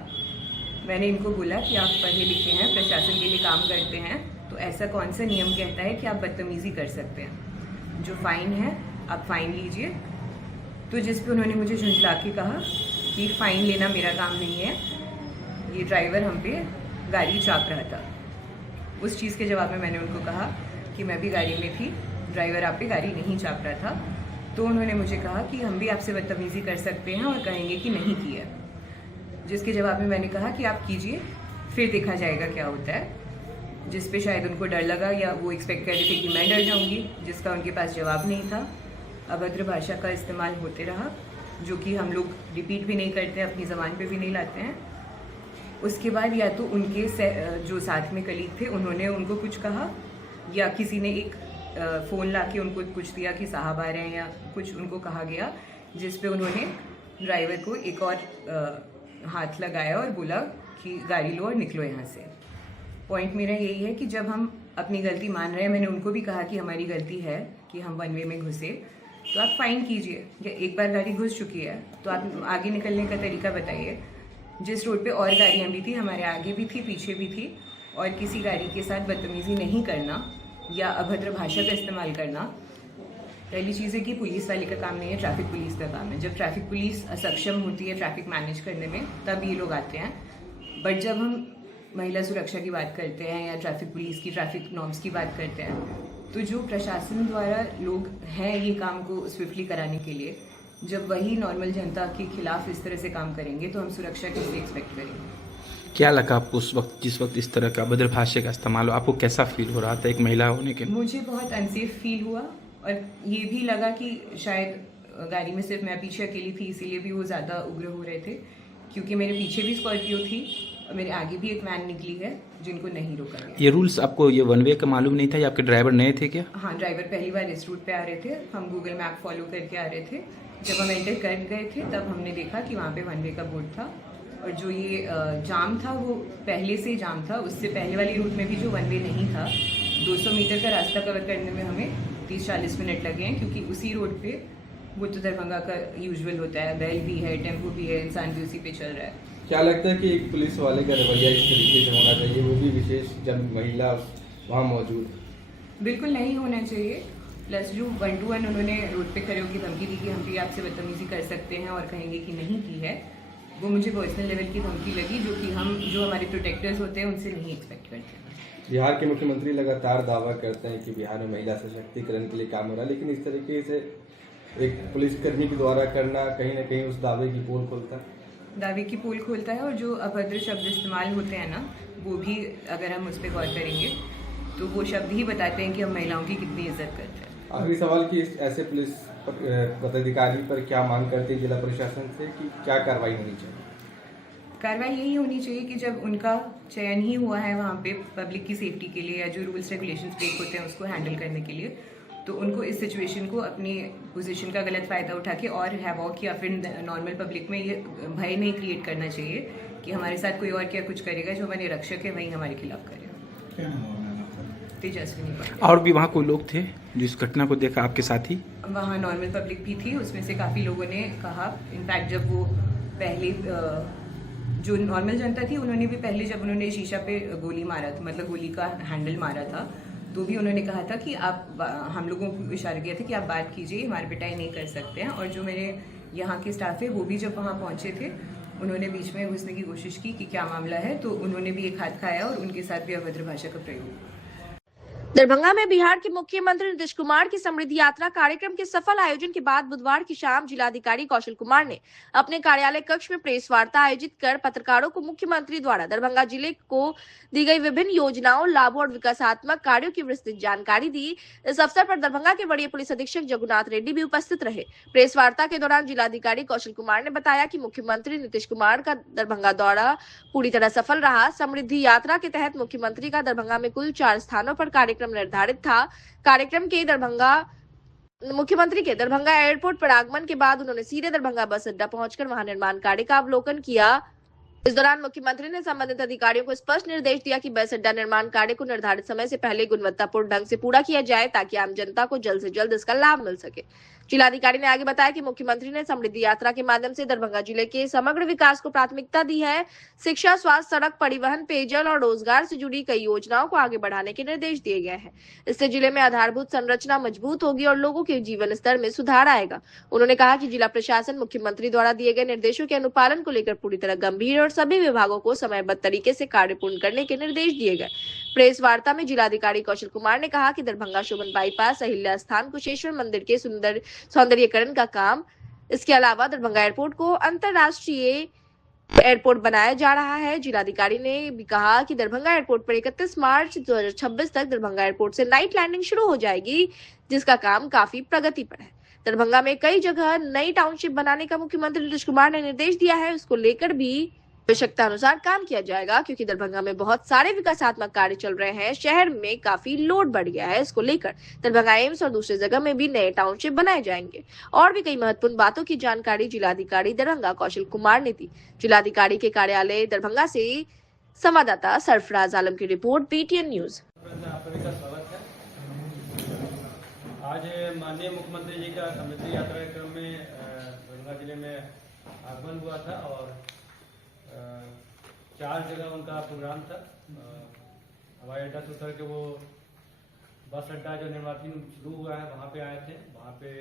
मैंने इनको बोला कि आप पढ़े लिखे हैं, प्रशासन के लिए काम करते हैं, तो ऐसा कौन सा नियम कहता है कि आप बदतमीज़ी कर सकते हैं? जो फ़ाइन है आप फ़ाइन लीजिए। तो जिस पे उन्होंने मुझे झुंझला के कहा कि फ़ाइन लेना मेरा काम नहीं है, ये ड्राइवर हम पे गाड़ी चाप रहा था। उस चीज़ के जवाब में मैंने उनको कहा कि मैं भी गाड़ी में थी, ड्राइवर आप पे गाड़ी नहीं चाप रहा था। तो उन्होंने मुझे कहा कि हम भी आपसे बदतमीज़ी कर सकते हैं और कहेंगे कि नहीं की है। जिसके जवाब में मैंने कहा कि आप कीजिए, फिर देखा जाएगा क्या होता है। जिस पे शायद उनको डर लगा या वो एक्सपेक्ट कर रहे थे कि मैं डर जाऊंगी, जिसका उनके पास जवाब नहीं था। अभद्र भाषा का इस्तेमाल होते रहा, जो कि हम लोग रिपीट भी नहीं करते, अपनी ज़बान पे भी नहीं लाते हैं। उसके बाद या तो उनके जो साथ में कलीग थे उन्होंने उनको कुछ कहा, या किसी ने एक फ़ोन ला के उनको कुछ दिया कि साहब आ रहे हैं, या कुछ उनको कहा गया, जिस पे उन्होंने ड्राइवर को एक और हाथ लगाया और बोला कि गाड़ी लो और निकलो यहाँ से। पॉइंट मेरा यही है कि जब हम अपनी गलती मान रहे हैं, मैंने उनको भी कहा कि हमारी गलती है कि हम वन वे में घुसे, तो आप फ़ाइन कीजिए। या एक बार गाड़ी घुस चुकी है तो आप आगे निकलने का तरीका बताइए। जिस रोड पे और गाड़ियाँ भी थी, हमारे आगे भी थी, पीछे भी थी, और किसी गाड़ी के साथ बदतमीज़ी नहीं करना या अभद्र भाषा का इस्तेमाल करना। पहली चीज़ है कि पुलिस वाले का काम नहीं है, ट्रैफिक पुलिस का काम है। जब ट्रैफिक पुलिस असक्षम होती है ट्रैफिक मैनेज करने में, तब ये लोग आते हैं। बट जब हम महिला सुरक्षा की बात करते हैं या ट्रैफिक पुलिस की, ट्रैफिक नॉर्म्स की बात करते हैं, तो जो प्रशासन द्वारा लोग हैं ये काम को स्विफ्टली कराने के लिए, जब वही नॉर्मल जनता के खिलाफ इस तरह से काम करेंगे तो हम सुरक्षा कैसे एक्सपेक्ट करेंगे? क्या लगा आपको उस वक्त, जिस वक्त इस तरह का अभद्र भाषा का इस्तेमाल, आपको कैसा फील हो रहा था एक महिला होने के? मुझे बहुत अनसेफ फील हुआ और ये भी लगा कि शायद गाड़ी में सिर्फ मैं पीछे अकेली थी, इसीलिए भी वो ज़्यादा उग्र हो रहे थे, क्योंकि मेरे पीछे भी स्कॉर्पियो थी और मेरे आगे भी एक वैन निकली है जिनको नहीं रोका गया। ये रूल्स आपको, ये वन वे का मालूम नहीं था या आपके ड्राइवर नए थे क्या? हाँ, ड्राइवर पहली बार इस रूट पे आ रहे थे, हम गूगल मैप फॉलो करके आ रहे थे। जब हम एंटर कर गए थे तब हमने देखा कि वहाँ पे वन वे का बोर्ड था, और जो ये जाम था वो पहले से जाम था। उससे पहले वाली रूट में भी जो वन वे नहीं था, 200 मीटर का रास्ता कवर करने में हमें 30-40 मिनट लगे हैं, क्योंकि उसी रोड पे वो तो दरभंगा का यूजुअल होता है, बैल भी है, टेम्पो भी है, इंसान भी उसी पे चल रहा है। क्या लगता है कि एक पुलिस वाले का रवैया इस तरीके से होना चाहिए, वो भी विशेष जब महिला वहाँ मौजूद? बिल्कुल नहीं होना चाहिए। प्लस जो 1-to-1 उन्होंने रोड पे खड़े होकर धमकी दी कि हम भी आपसे बदतमीजी कर सकते हैं और कहेंगे कि नहीं की है, वो मुझे पर्सनल लेवल की धमकी लगी, जो हमारे प्रोटेक्टर्स होते हैं उनसे नहीं एक्सपेक्ट करते। बिहार के मुख्यमंत्री लगातार दावा करते हैं कि बिहार में महिला सशक्तिकरण के लिए काम हो रहा है, लेकिन इस तरीके से एक पुलिसकर्मी के द्वारा करना कहीं ना कहीं उस दावे की पोल खोलता है। दावे की पोल खोलता है, और जो अभद्र शब्द इस्तेमाल होते हैं ना, वो भी अगर हम उस पर गौर करेंगे तो वो शब्द ही बताते हैं कि हम महिलाओं की कितनी इज्जत करते हैं। आखिरी सवाल कि ऐसे पुलिस पदाधिकारी पर क्या मांग करते हैं जिला प्रशासन से कि क्या कार्रवाई होनी चाहिए? कार्रवाई यही होनी चाहिए कि जब उनका चयन ही हुआ है वहाँ पे पब्लिक की सेफ्टी के लिए या जो रूल्स रेगुलेशंस ब्रेक होते हैं उसको हैंडल करने के लिए, तो उनको इस सिचुएशन को अपनी पोजीशन का गलत फ़ायदा उठा के और हैवॉक या फिर नॉर्मल पब्लिक में ये भय नहीं क्रिएट करना चाहिए कि हमारे साथ कोई और क्या कुछ करेगा, जो हमारे रक्षक है वही हमारे खिलाफ करेगा। तेजस्विनी। और भी वहाँ कोई लोग थे जो इस घटना को देखा आपके साथ ही? वहाँ नॉर्मल पब्लिक भी थी, उसमें से काफ़ी लोगों ने कहा, इनफैक्ट जब वो पहले जो नॉर्मल जनता थी उन्होंने भी पहले जब उन्होंने शीशा पे गोली मारा था, मतलब गोली का हैंडल मारा था, तो भी उन्होंने कहा था कि आप, हम लोगों को इशारा किया था कि आप बात कीजिए, हमारी पिटाई नहीं कर सकते हैं। और जो मेरे यहाँ के स्टाफ है वो भी जब वहाँ पहुँचे थे उन्होंने बीच में घुसने की कोशिश की कि क्या मामला है, तो उन्होंने भी एक हाथ खाया और उनके साथ भी अभद्र भाषा का प्रयोग। दरभंगा में बिहार के मुख्यमंत्री नीतीश कुमार की समृद्धि यात्रा कार्यक्रम के सफल आयोजन के बाद बुधवार की शाम जिलाधिकारी कौशल कुमार ने अपने कार्यालय कक्ष में प्रेस वार्ता आयोजित कर पत्रकारों को मुख्यमंत्री द्वारा दरभंगा जिले को दी गई विभिन्न योजनाओं, लाभों और विकासात्मक कार्यों की विस्तृत जानकारी दी। इस अवसर पर दरभंगा के वरीय पुलिस अधीक्षक जगुनाथ रेड्डी भी उपस्थित रहे। प्रेस वार्ता के दौरान जिलाधिकारी कौशल कुमार ने बताया कि मुख्यमंत्री नीतीश कुमार का दरभंगा दौरा पूरी तरह सफल रहा। समृद्धि यात्रा के तहत मुख्यमंत्री का दरभंगा में कुल 4 स्थानों पर कार्यक्रम निर्धारित था। कार्यक्रम के मुख्यमंत्री के दरभंगा एयरपोर्ट पर आगमन के बाद उन्होंने सीधे दरभंगा बस अड्डा पहुंचकर वहां निर्माण कार्य का अवलोकन किया। इस दौरान मुख्यमंत्री ने संबंधित अधिकारियों को स्पष्ट निर्देश दिया कि बस अड्डा निर्माण कार्य को निर्धारित समय से पहले गुणवत्तापूर्ण ढंग से पूरा किया जाए ताकि आम जनता को जल्द से जल्द इसका लाभ मिल सके। जिलाधिकारी ने आगे बताया कि मुख्यमंत्री ने समृद्धि यात्रा के माध्यम से दरभंगा जिले के समग्र विकास को प्राथमिकता दी है। शिक्षा, स्वास्थ्य, सड़क, परिवहन, पेयजल और रोजगार से जुड़ी कई योजनाओं को आगे बढ़ाने के निर्देश दिए गए हैं। इससे जिले में आधारभूत संरचना मजबूत होगी और लोगों के जीवन स्तर में सुधार आएगा। उन्होंने कहा कि जिला प्रशासन मुख्यमंत्री द्वारा दिए गए निर्देशों के अनुपालन को लेकर पूरी तरह गंभीर और सभी विभागों को समयबद्ध तरीके से कार्य पूर्ण करने के निर्देश दिए गए। प्रेस वार्ता में जिलाधिकारी कौशल कुमार ने कहा कि दरभंगा शोभन बाईपास, अहिल्या स्थान, कुशेश्वर मंदिर के सौंदर्यीकरण का काम, इसके अलावा दरभंगा एयरपोर्ट को अंतरराष्ट्रीय एयरपोर्ट बनाया जा रहा है। जिलाधिकारी ने भी कहा कि दरभंगा एयरपोर्ट पर 31 मार्च 2026 तक दरभंगा एयरपोर्ट से नाइट लैंडिंग शुरू हो जाएगी, जिसका काम काफी प्रगति पर है। दरभंगा में कई जगह नई टाउनशिप बनाने का मुख्यमंत्री नीतीश कुमार ने निर्देश दिया है। उसको लेकर भी आवश्यकता अनुसार काम किया जाएगा, क्योंकि दरभंगा में बहुत सारे विकासात्मक कार्य चल रहे हैं। शहर में काफी लोड बढ़ गया है। इसको लेकर दरभंगा एम्स और दूसरी जगह में भी नए टाउनशिप बनाए जाएंगे। और भी कई महत्वपूर्ण बातों की जानकारी जिलाधिकारी दरभंगा कौशल कुमार ने दी। जिलाधिकारी के कार्यालय दरभंगा से संवाददाता सरफराज आलम की रिपोर्ट, BTN न्यूज। आज माननीय मुख्यमंत्री जी का समृद्धि यात्रा कार्यक्रम में दरभंगा जिले में आगमन हुआ था और 4 जगह उनका प्रोग्राम था। हवाई अड्डा से उतर के वो बस अड्डा जो निर्माणाधीन शुरू हुआ है वहाँ पे आए थे। वहाँ पे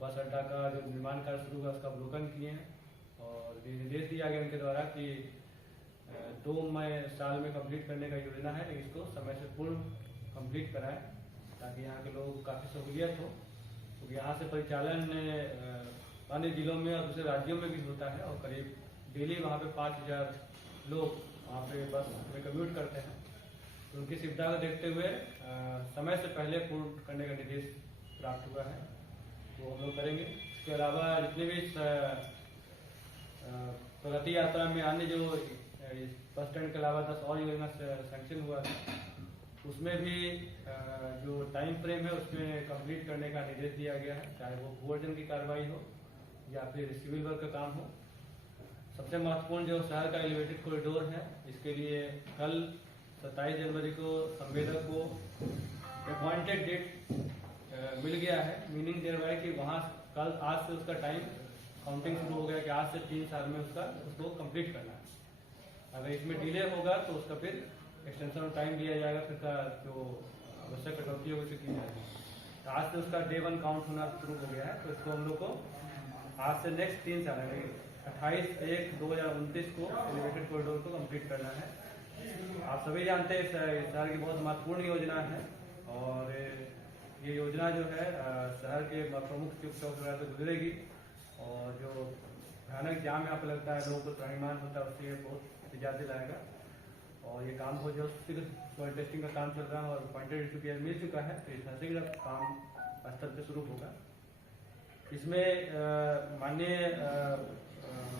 बस अड्डा का जो निर्माण कार्य शुरू हुआ उसका अवलोकन किए हैं और निर्देश दिया गया उनके द्वारा कि 2 साल में कंप्लीट करने का योजना है, लेकिन इसको समय से पूर्व कंप्लीट कराएं ताकि यहाँ के लोग काफ़ी सहूलियत हो। क्योंकि यहाँ से परिचालन अन्य जिलों में और दूसरे राज्यों में भी होता है और करीब डेली वहाँ पे 5000 लोग वहाँ पे बस में कम्यूट करते हैं। तो उनकी सुविधा को देखते हुए समय से पहले पूर्ण करने का निर्देश प्राप्त हुआ है, वो हम लोग करेंगे। इसके अलावा जितने भी प्रगति यात्रा में अन्य जो बस स्टैंड के अलावा 10 और योजना सैंक्शन हुआ है, उसमें भी जो टाइम फ्रेम है उसमें कंप्लीट करने का निर्देश दिया गया है, चाहे वो भूअर्जन की कार्रवाई हो या फिर सिविल वर्क का काम हो। सबसे महत्वपूर्ण जो शहर का एलिवेटेड कॉरिडोर है, इसके लिए कल 27 जनवरी को संवेदक को अपॉइंटेड डेट मिल गया है। मीनिंग देर है कि वहाँ कल आज से उसका टाइम काउंटिंग शुरू हो गया कि आज से 3 साल में उसको कंप्लीट करना है। अगर इसमें डिले होगा तो उसका फिर एक्सटेंशन ऑफ टाइम दिया जाएगा, फिर का जो आवश्यक कटौती होगी उसे की जाएगी। तो आज से उसका डे 1 काउंट होना शुरू हो गया है। तो इसको हम लोग को आज से नेक्स्ट 3 साल है 28/1/2029 को एलिवेटेड कॉरिडोर को कंप्लीट करना है। आप सभी जानते हैं शहर की बहुत महत्वपूर्ण योजना है और ये योजना जो है शहर के प्रमुख चौक वगैरह से गुजरेगी और जो भयानक जाम यहाँ पर लगता है, लोगों को त्राहिमाम होता है, उससे बहुत निजात दिलाएगा। और ये काम हो जो सॉइल टेस्टिंग का काम चल रहा है और अपॉइंटेड DPR मिल चुका है, तो इस काम स्तर पर शुरू होगा। इसमें माननीय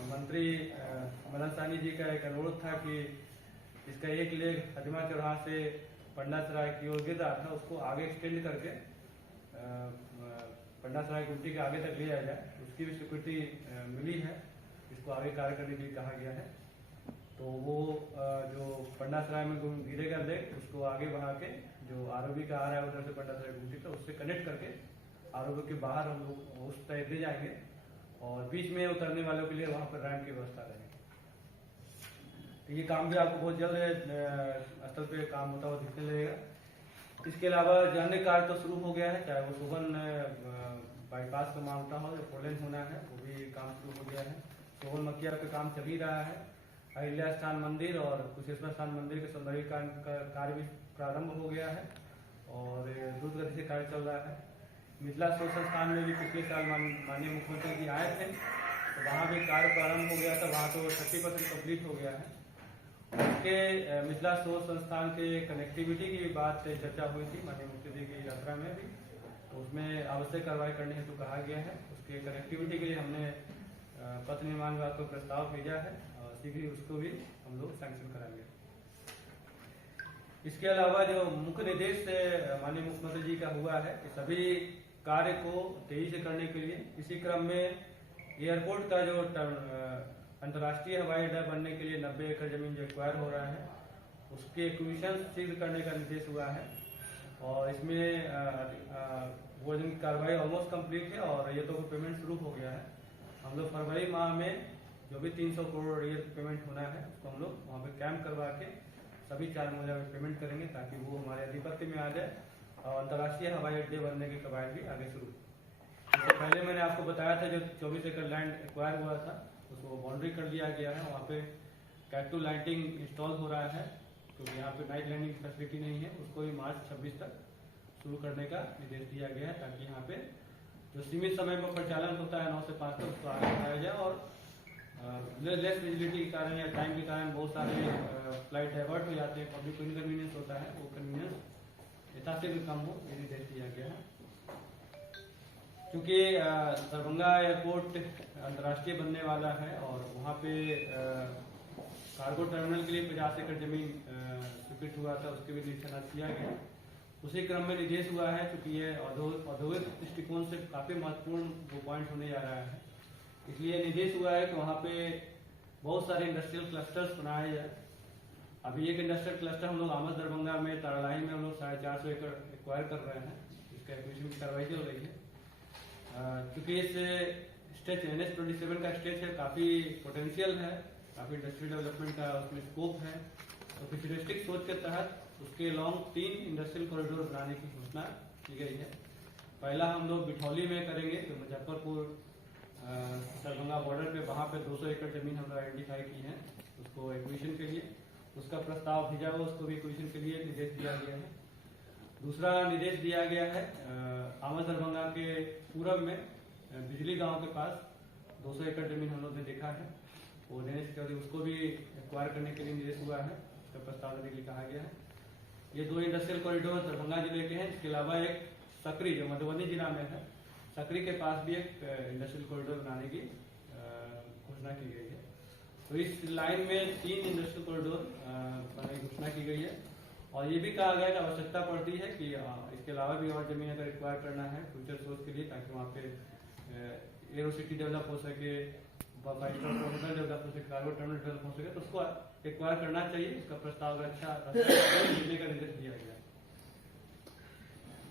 मंत्री मदन सहनी जी का एक अनुरोध था कि इसका एक लेग हजमा चौराहा से पंडा सराय की ओर गिर रहा था, उसको आगे एक्सटेंड करके पंडा सराय गुमटी के आगे तक ले जाया जाए। उसकी भी स्वीकृति मिली है, इसको आगे कार्य करने के लिए कहा गया है। तो वो जो पंडा सराय में गिरेगा लेग, उसको आगे बढ़ा के जो ROB का आ रहा है उधर से पंडा सराय गुमटी का, उससे कनेक्ट करके ROB के बाहर हम लोग उस तरह ले जाएंगे और बीच में उतरने वालों के लिए वहाँ पर रैंप की व्यवस्था रहेगी। तो ये काम भी आपको बहुत जल्द स्थल पे काम होता हुआ दिखने लगेगा। इसके अलावा अन्य कार्य तो शुरू हो गया है, चाहे वो शोभन बाईपास का मामला हो, जो फोरलेन होना है वो भी काम शुरू हो गया है। सोहन मकिया का काम चल ही रहा है। अहिल्या स्थान मंदिर और कुशेश्वर स्थान मंदिर के सौंदर्यीकरण का कार्य भी प्रारंभ हो गया है और द्रुत गति से कार्य चल रहा है। मिथिला शोध संस्थान में भी पिछले साल माननीय मुख्यमंत्री जी आए थे, तो वहाँ भी कार्य प्रारंभ हो गया था। वहाँ तो 30% कंप्लीट हो गया है। उसके मिथिला शोध संस्थान के कनेक्टिविटी की बात चर्चा हुई थी माननीय मुख्यमंत्री की यात्रा में भी, तो उसमें आवश्यक कार्रवाई करने हेतु कहा गया है। उसके कनेक्टिविटी के लिए हमने पथ निर्माण विभाग को प्रस्ताव भेजा है और शीघ्र ही उसको भी हम लोग सैंक्शन कराएंगे। इसके अलावा जो मुख्य निर्देश माननीय मुख्यमंत्री जी का हुआ है कि सभी कार्य को तेजी से करने के लिए, इसी क्रम में एयरपोर्ट का जो अंतर्राष्ट्रीय हवाई अड्डा बनने के लिए 90 एकड़ जमीन जो एक्वायर हो रहा है, उसके एक्विजिशन शीघ्र करने का निर्देश हुआ है और इसमें वो की कार्रवाई ऑलमोस्ट कंप्लीट है और ये तो पेमेंट शुरू हो गया है। हम लोग फरवरी माह में जो भी 300 करोड़ ये पेमेंट होना है उसको हम लोग वहाँ पे कैंप करवा के सभी 4 महीने में पेमेंट करेंगे ताकि वो हमारे अधिपत्य में आ जाए और अंतर्राष्ट्रीय हवाई अड्डे बनने की कवायद भी आगे शुरू। इससे पहले मैंने आपको बताया था जो 24 एकड़ लैंड एक्वायर हुआ था उसको बाउंड्री कर दिया गया है। वहाँ पे कैट टू लाइटिंग इंस्टॉल हो रहा है क्योंकि यहाँ पे नाइट लैंडिंग फैसिलिटी नहीं है, उसको भी मार्च 26 तक शुरू करने का निर्देश दिया गया है ताकि यहाँ पे जो सीमित समय में परिचालन होता है 9 से 5 तक उसको आगे बढ़ाया जाए और लेस विजिबिलिटी के कारण या टाइम के कारण बहुत सारे फ्लाइट डाइवर्ट हो जाते हैं, पब्लिक को इनकन्वीनियंस होता है, वो कन्वीनियंस यथाशीघ्र कम हो ये निर्देश दिया गया है। क्योंकि दरभंगा एयरपोर्ट अंतर्राष्ट्रीय बनने वाला है और वहाँ पे कार्गो टर्मिनल के लिए 50 एकड़ जमीन स्वीकृत हुआ था, उसके भी निरीक्षण किया गया। उसी क्रम में निर्देश हुआ है क्योंकि ये औद्योगिक दृष्टिकोण से काफी महत्वपूर्ण वो पॉइंट होने जा रहा है, इसलिए निर्देश हुआ है कि वहाँ पे बहुत सारे इंडस्ट्रियल क्लस्टर्स बनाए जाए। अभी एक इंडस्ट्रियल क्लस्टर हम लोग आमद दरभंगा में तारालाई में हम लोग 450 एकड़ एक्वायर कर रहे हैं, इसका एक्विजिशन की कार्रवाई चल रही है। क्योंकि इस स्टेच NH-27 का स्टेच है, काफी पोटेंशियल है, काफी इंडस्ट्रियल डेवलपमेंट का उसमें स्कोप है, तो फ्यूचरिस्टिक सोच के तहत उसके लॉन्ग 3 इंडस्ट्रियल कॉरिडोर बनाने की घोषणा की गई है। पहला हम लोग बिठौली में करेंगे, तो मुजफ्फरपुर दरभंगा बॉर्डर पे वहाँ पे 200 एकड़ जमीन हम लोग आइडेंटिफाई की है उसको एक्विजिशन के लिए, उसका प्रस्ताव भेजा हुआ, उसको भी एक्विजिशन के लिए निर्देश दिया गया है। दूसरा निर्देश दिया गया है आमद दरभंगा के पूरब में बिजली गांव के पास 200 एकड़ जमीन हम लोग ने देखा है, वो निर्देश कर उसको भी एक्वायर करने के लिए निर्देश हुआ है, उसका प्रस्ताव देने के लिए कहा गया है। ये 2 इंडस्ट्रियल कॉरिडोर दरभंगा जिले के हैं। इसके अलावा एक सकरी जो मधुबनी जिला में है, सकरी के पास भी एक इंडस्ट्रियल कॉरिडोर बनाने की घोषणा की गई है। तो इस लाइन में 3 इंडस्ट्रियल कॉरिडोर बनाने की घोषणा की गई है और ये भी कहा गया कि आवश्यकता पड़ती है कि इसके अलावा भी और जमीन अगर एक्वायर करना है फ्यूचर सोर्स के लिए ताकि वहाँ पे एरो सिटी डेवलप हो सके, डेवलप हो सके, कार्गो टर्मिनल डेवलप हो सके, तो उसको एक्वायर करना चाहिए। इसका प्रस्ताव अच्छा देने का निर्देश दिया गया।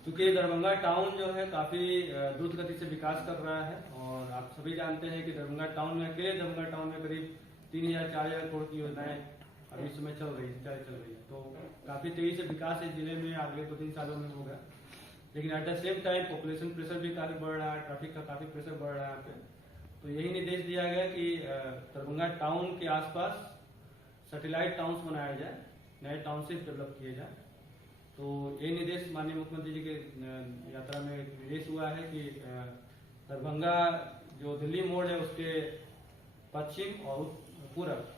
क्योंकि दरभंगा टाउन जो है काफी द्रुत गति से विकास कर रहा है और आप सभी जानते हैं कि दरभंगा टाउन में अकेले दरभंगा टाउन में करीब 3000-4000 करोड़ की योजनाएं अभी समय चल रही है, तो काफी तेजी से विकास इस जिले में अगले 2-3 सालों में होगा। लेकिन at the same time population pressure भी काफी बढ़ रहा है, ट्रैफिक का काफी प्रेशर बढ़ रहा है यहाँ पे, तो यही निर्देश दिया गया कि दरभंगा टाउन के आसपास सैटेलाइट टाउन्स बनाया जाए, नए टाउनशिप डेवलप किए जाए। तो ये निर्देश माननीय मुख्यमंत्री जी के यात्रा में निर्देश हुआ है कि दरभंगा जो दिल्ली मोड़ है उसके पश्चिम और पूरब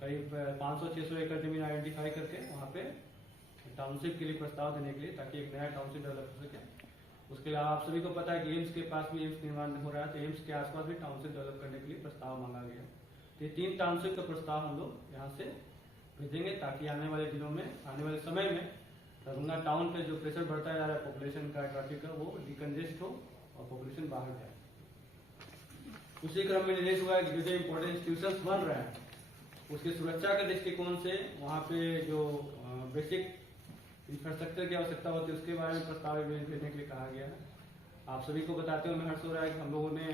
करीब 500-600 एकड़ जमीन आइडेंटिफाई करके वहाँ पे टाउनशिप के लिए प्रस्ताव देने के लिए ताकि एक नया टाउनशिप डेवलप हो सके। उसके अलावा आप सभी को पता है कि एम्स के पास भी एम्स निर्माण हो रहा है, तो एम्स के आसपास भी टाउनशिप डेवलप करने के लिए प्रस्ताव मांगा गया। तो ये 3 टाउनशिप का प्रस्ताव हम लोग यहाँ से भेजेंगे ताकि आने वाले दिनों में, आने वाले समय में दरभंगा टाउन पे जो प्रेशर बढ़ता जा रहा है पॉपुलेशन का, ट्रैफिक का, वो डिकंजेस्ट हो और पॉपुलेशन बाहर जाए। उसी क्रम में निर्देश हुआ है कि जो इंपॉर्टेंट इंस्टीट्यूशन बन रहे हैं उसकी सुरक्षा के दृष्टिकोण से वहाँ पे जो बेसिक इंफ्रास्ट्रक्चर की आवश्यकता होती है उसके बारे में प्रस्ताव भेजने के लिए कहा गया है। आप सभी को बताते हुए हर्ष हो रहा है कि हम लोगों ने,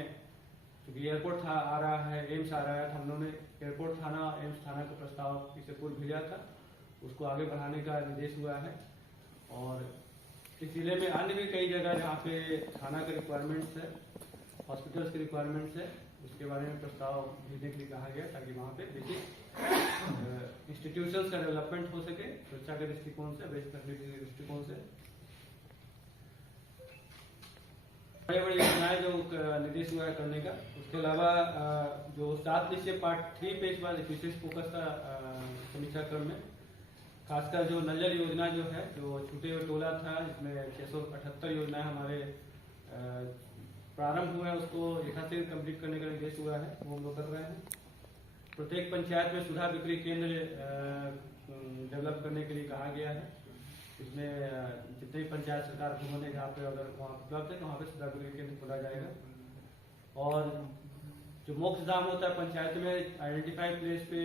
क्योंकि एयरपोर्ट आ रहा है, एम्स आ रहा है, तो हम लोगों ने एयरपोर्ट थाना, एम्स थाना का प्रस्ताव इससे पूर्व भेजा था, उसको आगे बढ़ाने का निर्देश हुआ है। और इस जिले में अन्य भी कई जगह जहाँ पे थाना के रिक्वायरमेंट्स है, हॉस्पिटल्स के रिक्वायरमेंट्स है, उसके बारे में प्रस्ताव भेजने के लिए कहा गया ताकि वहाँ पे बेसिक इंस्टीट्यूशंस का डेवलपमेंट हो सके, सुरक्षा के दृष्टिकोण से, बेसिक फैसिलिटी के दृष्टिकोण से। बड़ी बड़ी योजनाएं जो निर्देश हुआ है करने का, उसके अलावा जो 7 निश्चय पार्ट 3 पे इस बार विशेष फोकस था समीक्षा क्रम में, खासकर जो नल योजना जो है, जो छूटे हुए टोला था, इसमें 678 योजनाएं हमारे प्रारंभ हुए हैं, उसको यथाशीघ्र कंप्लीट करने का निर्देश हुआ है, वो हम लोग कर रहे हैं। प्रत्येक पंचायत में सुधा बिक्री केंद्र डेवलप करने के लिए कहा गया है। इसमें जितने भी पंचायत सरकार भवन है जहाँ पे अगर वहाँ उपलब्ध है तो वहाँ पे सुधा बिक्री केंद्र खोला जाएगा। और जो मोक्ष धाम होता है पंचायत में, आइडेंटिफाइड प्लेस पे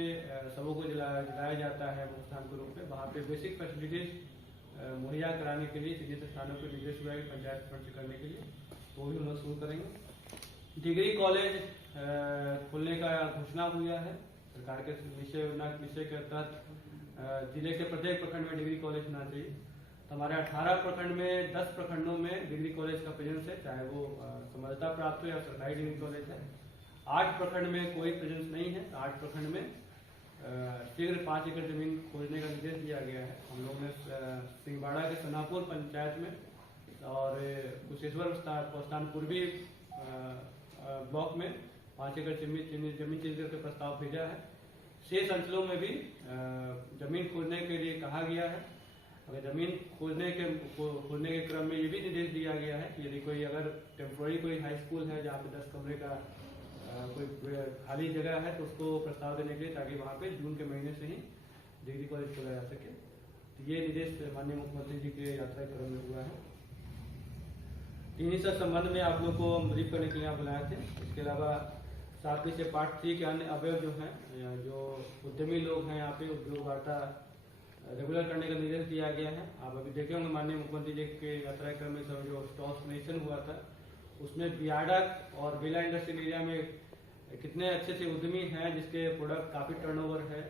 सबों को जलाया जाता है मोक्ष धाम के रूप में, वहाँ पे बेसिक फैसिलिटीज मुहैया कराने के लिए चिन्हित स्थानों पर निर्देश हुआ है पंचायत फंड करने के लिए, तो भी हम लोग शुरू करेंगे। डिग्री कॉलेज खोलने का घोषणा हुआ है सरकार के विषय के तहत। जिले के प्रत्येक प्रखंड में डिग्री कॉलेज होना चाहिए। तो हमारे 18 प्रखंड में 10 प्रखंडों में डिग्री कॉलेज का प्रेजेंस है, चाहे वो समझता प्राप्त हो या सरकारी डिग्री कॉलेज है। 8 प्रखंड में कोई प्रेजेंस नहीं है। 8 प्रखंड में शीघ्र 5 एकड़ जमीन खोजने का निर्देश दिया गया है। हम लोग ने सिंहबाड़ा के सनापुर पंचायत में और कुशेश्वर पोस्तान पूर्वी ब्लॉक में 5 एकड़ जमीन चिन्हित करके प्रस्ताव भेजा है। शेष अंचलों में भी जमीन खोजने के लिए कहा गया है। अगर जमीन खोजने के क्रम में ये भी निर्देश दिया गया है कि यदि कोई अगर टेम्पोररी कोई हाई स्कूल है जहाँ पे 10 कमरे का कोई खाली जगह है तो उसको प्रस्ताव देने के लिए, ताकि वहाँ पे जून के महीने से ही डिग्री कॉलेज खोला जा सके। तो ये निर्देश माननीय मुख्यमंत्री जी के यात्रा क्रम में हुआ है। इन्हीं सब संबंध में आप लोग को ब्रीफ करने के लिए यहाँ बुलाए थे। इसके अलावा 7 से पार्ट 3 के अन्य अवयव जो हैं, जो उद्यमी लोग हैं यहाँ पे, उद्योग वार्ता रेगुलर करने का निर्देश दिया गया है। आप अभी देखे होंगे माननीय मुख्यमंत्री जी के यात्रा क्रम में सब जो स्टॉक नेशन हुआ था, उसमें बियाडक और बेला इंडस्ट्रियल एरिया में कितने अच्छे से उद्यमी हैं जिसके प्रोडक्ट काफ़ी टर्नओवर है।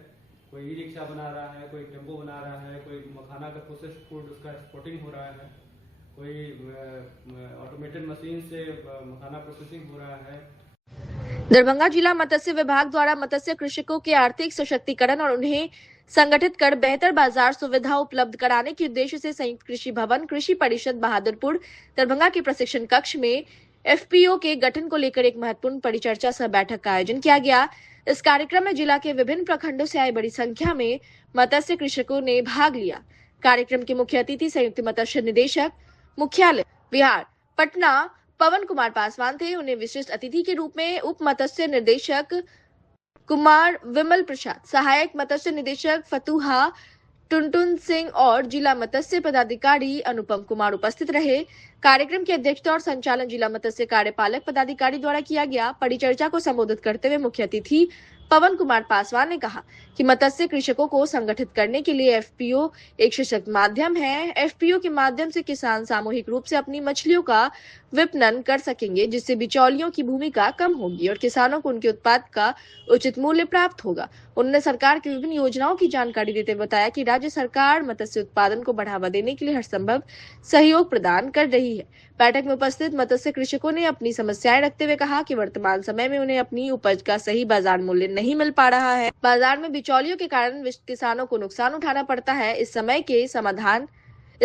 कोई ई रिक्शा बना रहा है, कोई टेम्पो बना रहा है, कोई मखाना का प्रोसेस फूड उसका एक्सपोर्टिंग हो रहा है, कोई ऑटोमेटेड मशीन से मखाना प्रोसेसिंग हो रहा है। दरभंगा जिला मत्स्य विभाग द्वारा मत्स्य कृषकों के आर्थिक सशक्तिकरण और उन्हें संगठित कर बेहतर बाजार सुविधा उपलब्ध कराने के उद्देश्य से संयुक्त कृषि भवन कृषि परिषद बहादुरपुर दरभंगा के प्रशिक्षण कक्ष में एफपीओ के गठन को लेकर एक महत्वपूर्ण परिचर्चा सह बैठक का आयोजन किया गया। इस कार्यक्रम में जिला के विभिन्न प्रखंडों से आए बड़ी संख्या में मत्स्य कृषकों ने भाग लिया। कार्यक्रम के मुख्य अतिथि संयुक्त मत्स्य निदेशक मुख्यालय बिहार पटना पवन कुमार पासवान थे। उन्हें विशिष्ट अतिथि के रूप में उप मत्स्य निदेशक कुमार विमल प्रसाद, सहायक मत्स्य निदेशक फतुहा टुनटुन सिंह और जिला मत्स्य पदाधिकारी अनुपम कुमार उपस्थित रहे। कार्यक्रम की अध्यक्षता और संचालन जिला मत्स्य कार्यपालक पदाधिकारी द्वारा किया गया। परिचर्चा को संबोधित करते हुए मुख्य अतिथि पवन कुमार पासवान ने कहा कि मत्स्य कृषकों को संगठित करने के लिए एफपीओ एक सशक्त माध्यम है। एफपीओ के माध्यम से किसान सामूहिक रूप से अपनी मछलियों का विपणन कर सकेंगे, जिससे बिचौलियों की भूमिका कम होगी और किसानों को उनके उत्पाद का उचित मूल्य प्राप्त होगा। उन्होंने सरकार की विभिन्न योजनाओं की जानकारी देते हुए बताया कि राज्य सरकार मत्स्य उत्पादन को बढ़ावा देने के लिए हर संभव सहयोग प्रदान कर रही है। बैठक में उपस्थित मत्स्य कृषकों ने अपनी समस्याएं रखते हुए कहा कि वर्तमान समय में उन्हें अपनी उपज का सही बाजार मूल्य नहीं मिल पा रहा है। बाजार में बिचौलियों के कारण किसानों को नुकसान उठाना पड़ता है। इस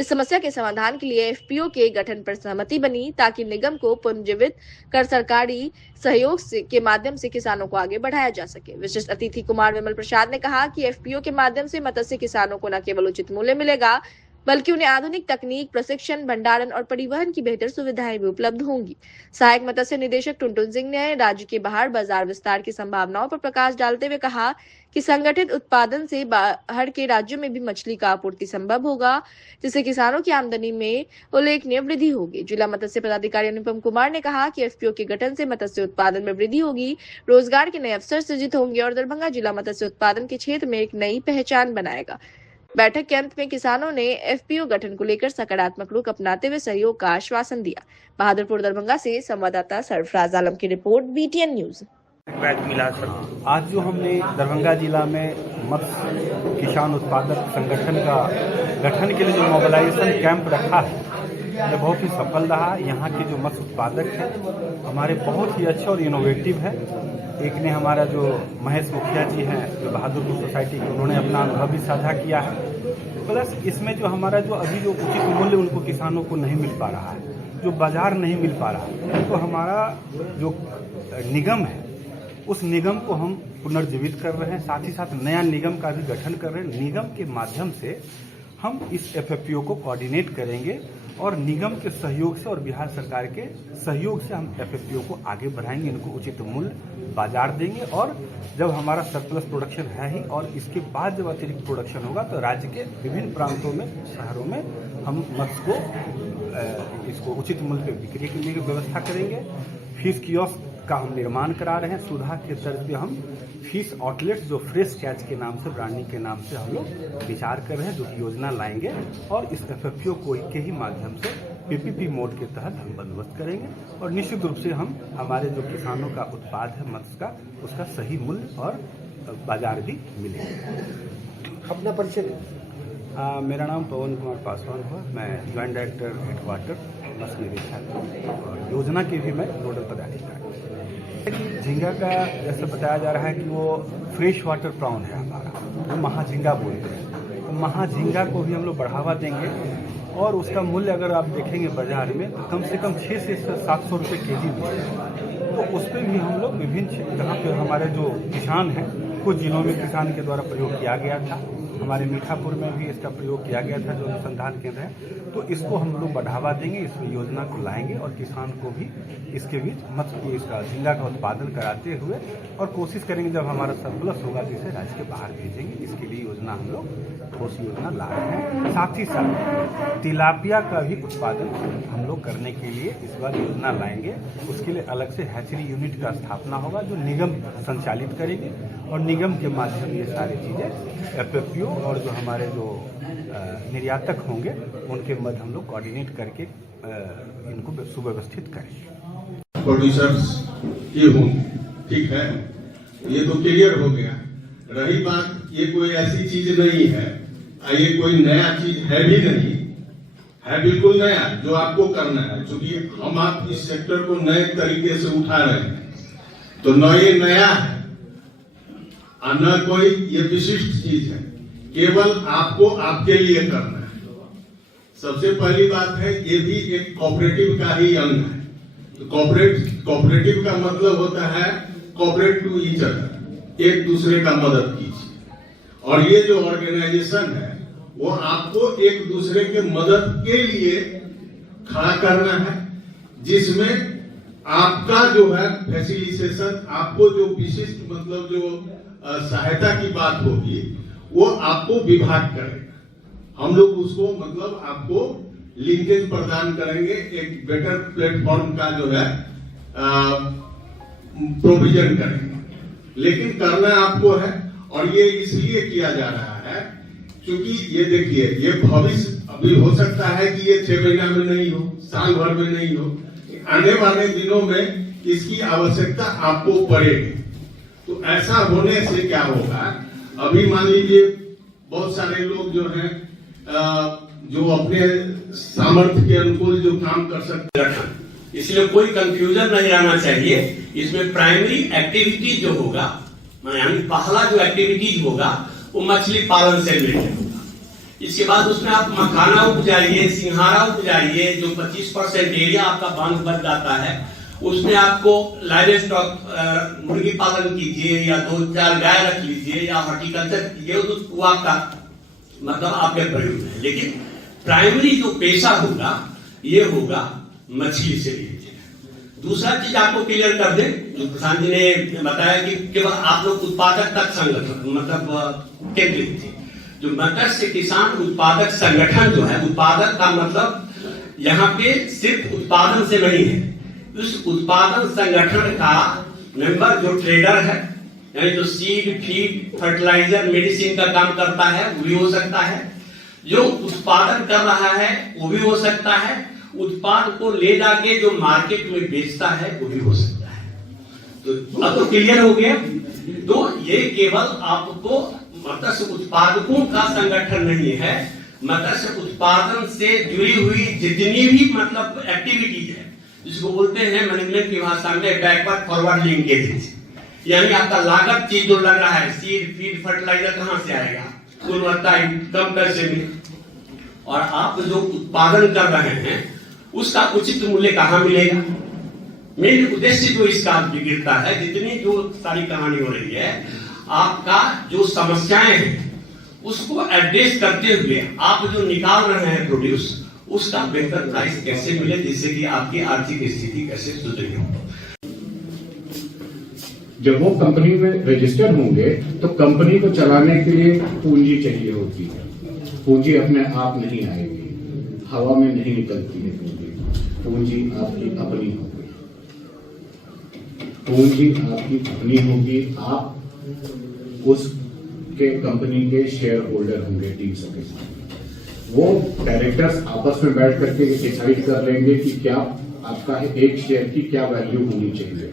समस्या के समाधान के लिए एफपीओ के गठन पर सहमति बनी ताकि निगम को पुनर्जीवित कर सरकारी सहयोग के माध्यम से किसानों को आगे बढ़ाया जा सके। विशिष्ट अतिथि कुमार विमल प्रसाद ने कहा कि एफपीओ के माध्यम से मत्स्य किसानों को न केवल उचित मूल्य मिलेगा, बल्कि उन्हें आधुनिक तकनीक, प्रशिक्षण, भंडारण और परिवहन की बेहतर सुविधाएं भी उपलब्ध होंगी। सहायक मत्स्य निदेशक टुनटुन सिंह ने राज्य के बाहर बाजार विस्तार की संभावनाओं पर प्रकाश डालते हुए कहा कि संगठित उत्पादन से बाहर के राज्यों में भी मछली का आपूर्ति संभव होगा, जिससे किसानों की आमदनी में उल्लेखनीय वृद्धि होगी। जिला मत्स्य पदाधिकारी अनुपम कुमार ने कहा कि एफपीओ के गठन से मत्स्य उत्पादन में वृद्धि होगी, रोजगार के नए अवसर सृजित होंगे और दरभंगा जिला मत्स्य उत्पादन के क्षेत्र में एक नई पहचान बनाएगा। बैठक के अंत में किसानों ने एफपीओ गठन को लेकर सकारात्मक रुख अपनाते हुए सहयोग का आश्वासन दिया। बहादुरपुर दरभंगा से संवाददाता सरफराज आलम की रिपोर्ट, बीटीएन न्यूज। आज जो हमने दरभंगा जिला में मत्स्य किसान उत्पादक संगठन का गठन के लिए जो मोबिलाइजेशन कैंप रखा है, यह बहुत ही सफल रहा। यहाँ के जो मत्स्य उत्पादक हैं हमारे बहुत ही अच्छे और इनोवेटिव है। एक ने हमारा जो महेश मुखिया जी हैं जो बहादुरपुर सोसाइटी के, उन्होंने अपना अनुभव भी साझा किया है। प्लस इसमें जो हमारा जो अभी जो उचित मूल्य उनको किसानों को नहीं मिल पा रहा है, जो बाजार नहीं मिल पा रहा है, तो हमारा जो निगम है उस निगम को हम पुनर्जीवित कर रहे हैं। साथ ही साथ नया निगम का भी गठन कर रहे हैं। निगम के माध्यम से हम इस एफएफपीओ को कोऑर्डिनेट करेंगे और निगम के सहयोग से और बिहार सरकार के सहयोग से हम एफएफपीओ को आगे बढ़ाएंगे, इनको उचित मूल्य बाजार देंगे। और जब हमारा सरप्लस प्रोडक्शन है ही और इसके बाद जब अतिरिक्त प्रोडक्शन होगा तो राज्य के विभिन्न प्रांतों में, शहरों में हम मत्स्य को इसको उचित मूल्य पर बिक्री के लिए व्यवस्था करेंगे। फिश कियोस्क का हम निर्माण करा रहे हैं। सुधा के तर्ज पे हम फिश आउटलेट्स जो फ्रेश कैच के नाम से, ब्रांडिंग के नाम से हम लोग विचार कर रहे हैं, जो कि योजना लाएंगे और इस एफएफपीओ को के ही माध्यम से पीपीपी मोड के तहत हम बंदोबस्त करेंगे। और निश्चित रूप से हम हमारे जो किसानों का उत्पाद है मत्स्य का, उसका सही मूल्य और बाजार भी मिलेगा। अपना परिचय। मेरा नाम पवन कुमार पासवान हुआ। मैं ज्वाइंट डायरेक्टर हेडक्वार्टर मत्स्य निदेशालय और योजना के भी मैं नोडल पदाधिकारी। झींगा का जैसे बताया जा रहा है कि वो फ्रेश वाटर प्राउन है हमारा, वो महाझींगा बोलते हैं। तो महाझींगा को भी हम लोग बढ़ावा देंगे और उसका मूल्य अगर आप देखेंगे बाजार में तो कम से कम 600 से 700 रुपये केजी मिलेगा। तो उस पर भी हम लोग विभिन्न जहाँ पे हमारे जो किसान हैं, कुछ जिलों में किसान के द्वारा प्रयोग किया गया था, हमारे मीठापुर में भी इसका प्रयोग किया गया था जो अनुसंधान केंद्र है। तो इसको हम लोग बढ़ावा देंगे, इस योजना को लाएंगे और किसान को भी इसके बीच मत्स्य इसका झींगा का उत्पादन कराते हुए और कोशिश करेंगे जब हमारा सरप्लस होगा तो इसे राज्य के बाहर भेजेंगे। इसके लिए योजना हम लोग ठोस योजना ला रहे हैं। साथ ही साथ तिलापिया का भी उत्पादन हम लोग करने के लिए इस बार योजना लाएंगे। उसके लिए अलग से हैचरी यूनिट का स्थापना होगा जो निगम संचालित करेंगे और निगम के माध्यम ये सारी चीज़ें एफएफपीओ और जो हमारे जो निर्यातक होंगे उनके मध्य हम लोग कोऑर्डिनेट करके इनको सुव्यवस्थित करेंगे। प्रोड्यूसर्स ये होंगे, ठीक है, ये तो क्लियर हो गया। रही बात, ये कोई ऐसी चीज नहीं है, ये कोई नया चीज है भी नहीं, है बिल्कुल नया जो आपको करना है। क्योंकि हम आप इस सेक्टर को नए तरीके से उठा रहे हैं, तो न ये नया है और न कोई ये विशिष्ट चीज है, केवल आपको आपके लिए करना है। सबसे पहली बात है, ये भी एक कोऑपरेटिव का ही अंग है। तो कोऑपरेटिव का मतलब होता है कोऑपरेट टू ईच अदर, एक दूसरे का मदद कीजिए। और ये जो ऑर्गेनाइजेशन है वो आपको एक दूसरे के मदद के लिए खड़ा करना है, जिसमें आपका जो है फैसिलिटेशन, आपको जो विशिष्ट मतलब जो सहायता की बात होगी वो आपको विभाग करेगा। हम लोग उसको मतलब आपको लिंकेज प्रदान करेंगे, एक बेटर प्लेटफॉर्म का जो है प्रोविजन करेंगे। लेकिन करना आपको है और ये इसलिए किया जा रहा है क्योंकि ये देखिए, ये भविष्य अभी हो सकता है कि ये 6 महीना में नहीं हो, साल भर में नहीं हो, आने वाले दिनों में इसकी आवश्यकता आपको पड़ेगी। तो ऐसा होने से क्या होगा, अभी मान लीजिए बहुत सारे लोग जो हैं जो अपने सामर्थ्य के अनुकूल जो काम कर सकते हैं, इसलिए कोई कंफ्यूजन नहीं आना चाहिए। इसमें प्राइमरी एक्टिविटी जो होगा, यानी पहला जो एक्टिविटीज होगा वो मछली पालन से रिलेटेड होगा। इसके बाद उसमें आप मखाना उपजाइए, सिंघाड़ा उपजाइए, जो 25% एरिया आपका बांध बच जाता है, उसमें आपको लाइव स्टॉक मुर्गी पालन कीजिए या 2-4 गाय रख लीजिए या हॉर्टिकल्चर कीजिए, वो आपका मतलब आपके प्रयोग है। लेकिन प्राइमरी जो पेशा होगा ये होगा मछली से रिलेटेड। दूसरा चीज आपको क्लियर कर दें, जो प्रशांत जी ने बताया कि केवल आप लोग उत्पादक तक संगठन मतलब केंद्रित थे। जो मत्स्य किसान उत्पादक संगठन जो है, उत्पादक का मतलब यहाँ पे सिर्फ उत्पादन से नहीं है, उस उत्पादन संगठन का मेंबर जो ट्रेडर है, यानी जो सीड, फीड, फर्टिलाइजर, मेडिसिन का काम करता है वो भी हो सकता है, जो उत्पादन कर रहा है वो भी हो सकता है, उत्पाद को ले जाके जो मार्केट में बेचता है वो भी हो सकता है। तो अब तो क्लियर हो गया। तो ये केवल आपको मत्स्य उत्पादकों का संगठन नहीं है, मत्स्य उत्पादन से जुड़ी हुई जितनी भी मतलब एक्टिविटीज है, जिसको बोलते हैं मैनेजमेंट की भाषा में बैकवर्ड फॉरवर्ड लिंकेज, यानी आपका लागत चीज जो लग रहा है, सीड फीड फर्टिलाइजर कहां से आएगा, गुणवत्ता कम पैसे में, और आप जो उत्पादन कर रहे हैं उसका उचित मूल्य कहां मिलेगा। मेन उद्देश्य जो इसका गिरता है, जितनी जो सारी कहानी हो रही है, आपका जो समस्याएं हैं उसको एड्रेस करते हुए आप जो निकाल रहे हैं प्रोड्यूस, उसका बेहतर प्राइस कैसे मिले, जिससे कि आपकी आर्थिक स्थिति कैसे सुधरे हो। जब वो कंपनी में रजिस्टर होंगे तो कंपनी को चलाने के लिए पूंजी चाहिए होती है। पूंजी अपने आप नहीं आएगी, हवा में नहीं निकलती है पूंजी। पूंजी आपकी अपनी होगी, पूंजी आपकी अपनी होगी। आप उसके कंपनी के शेयर होल्डर होंगे 300 के साथ। वो डायरेक्टर्स आपस में बैठ करके डिसाइड कर लेंगे कि क्या आपका एक शेयर की क्या वैल्यू होनी चाहिए।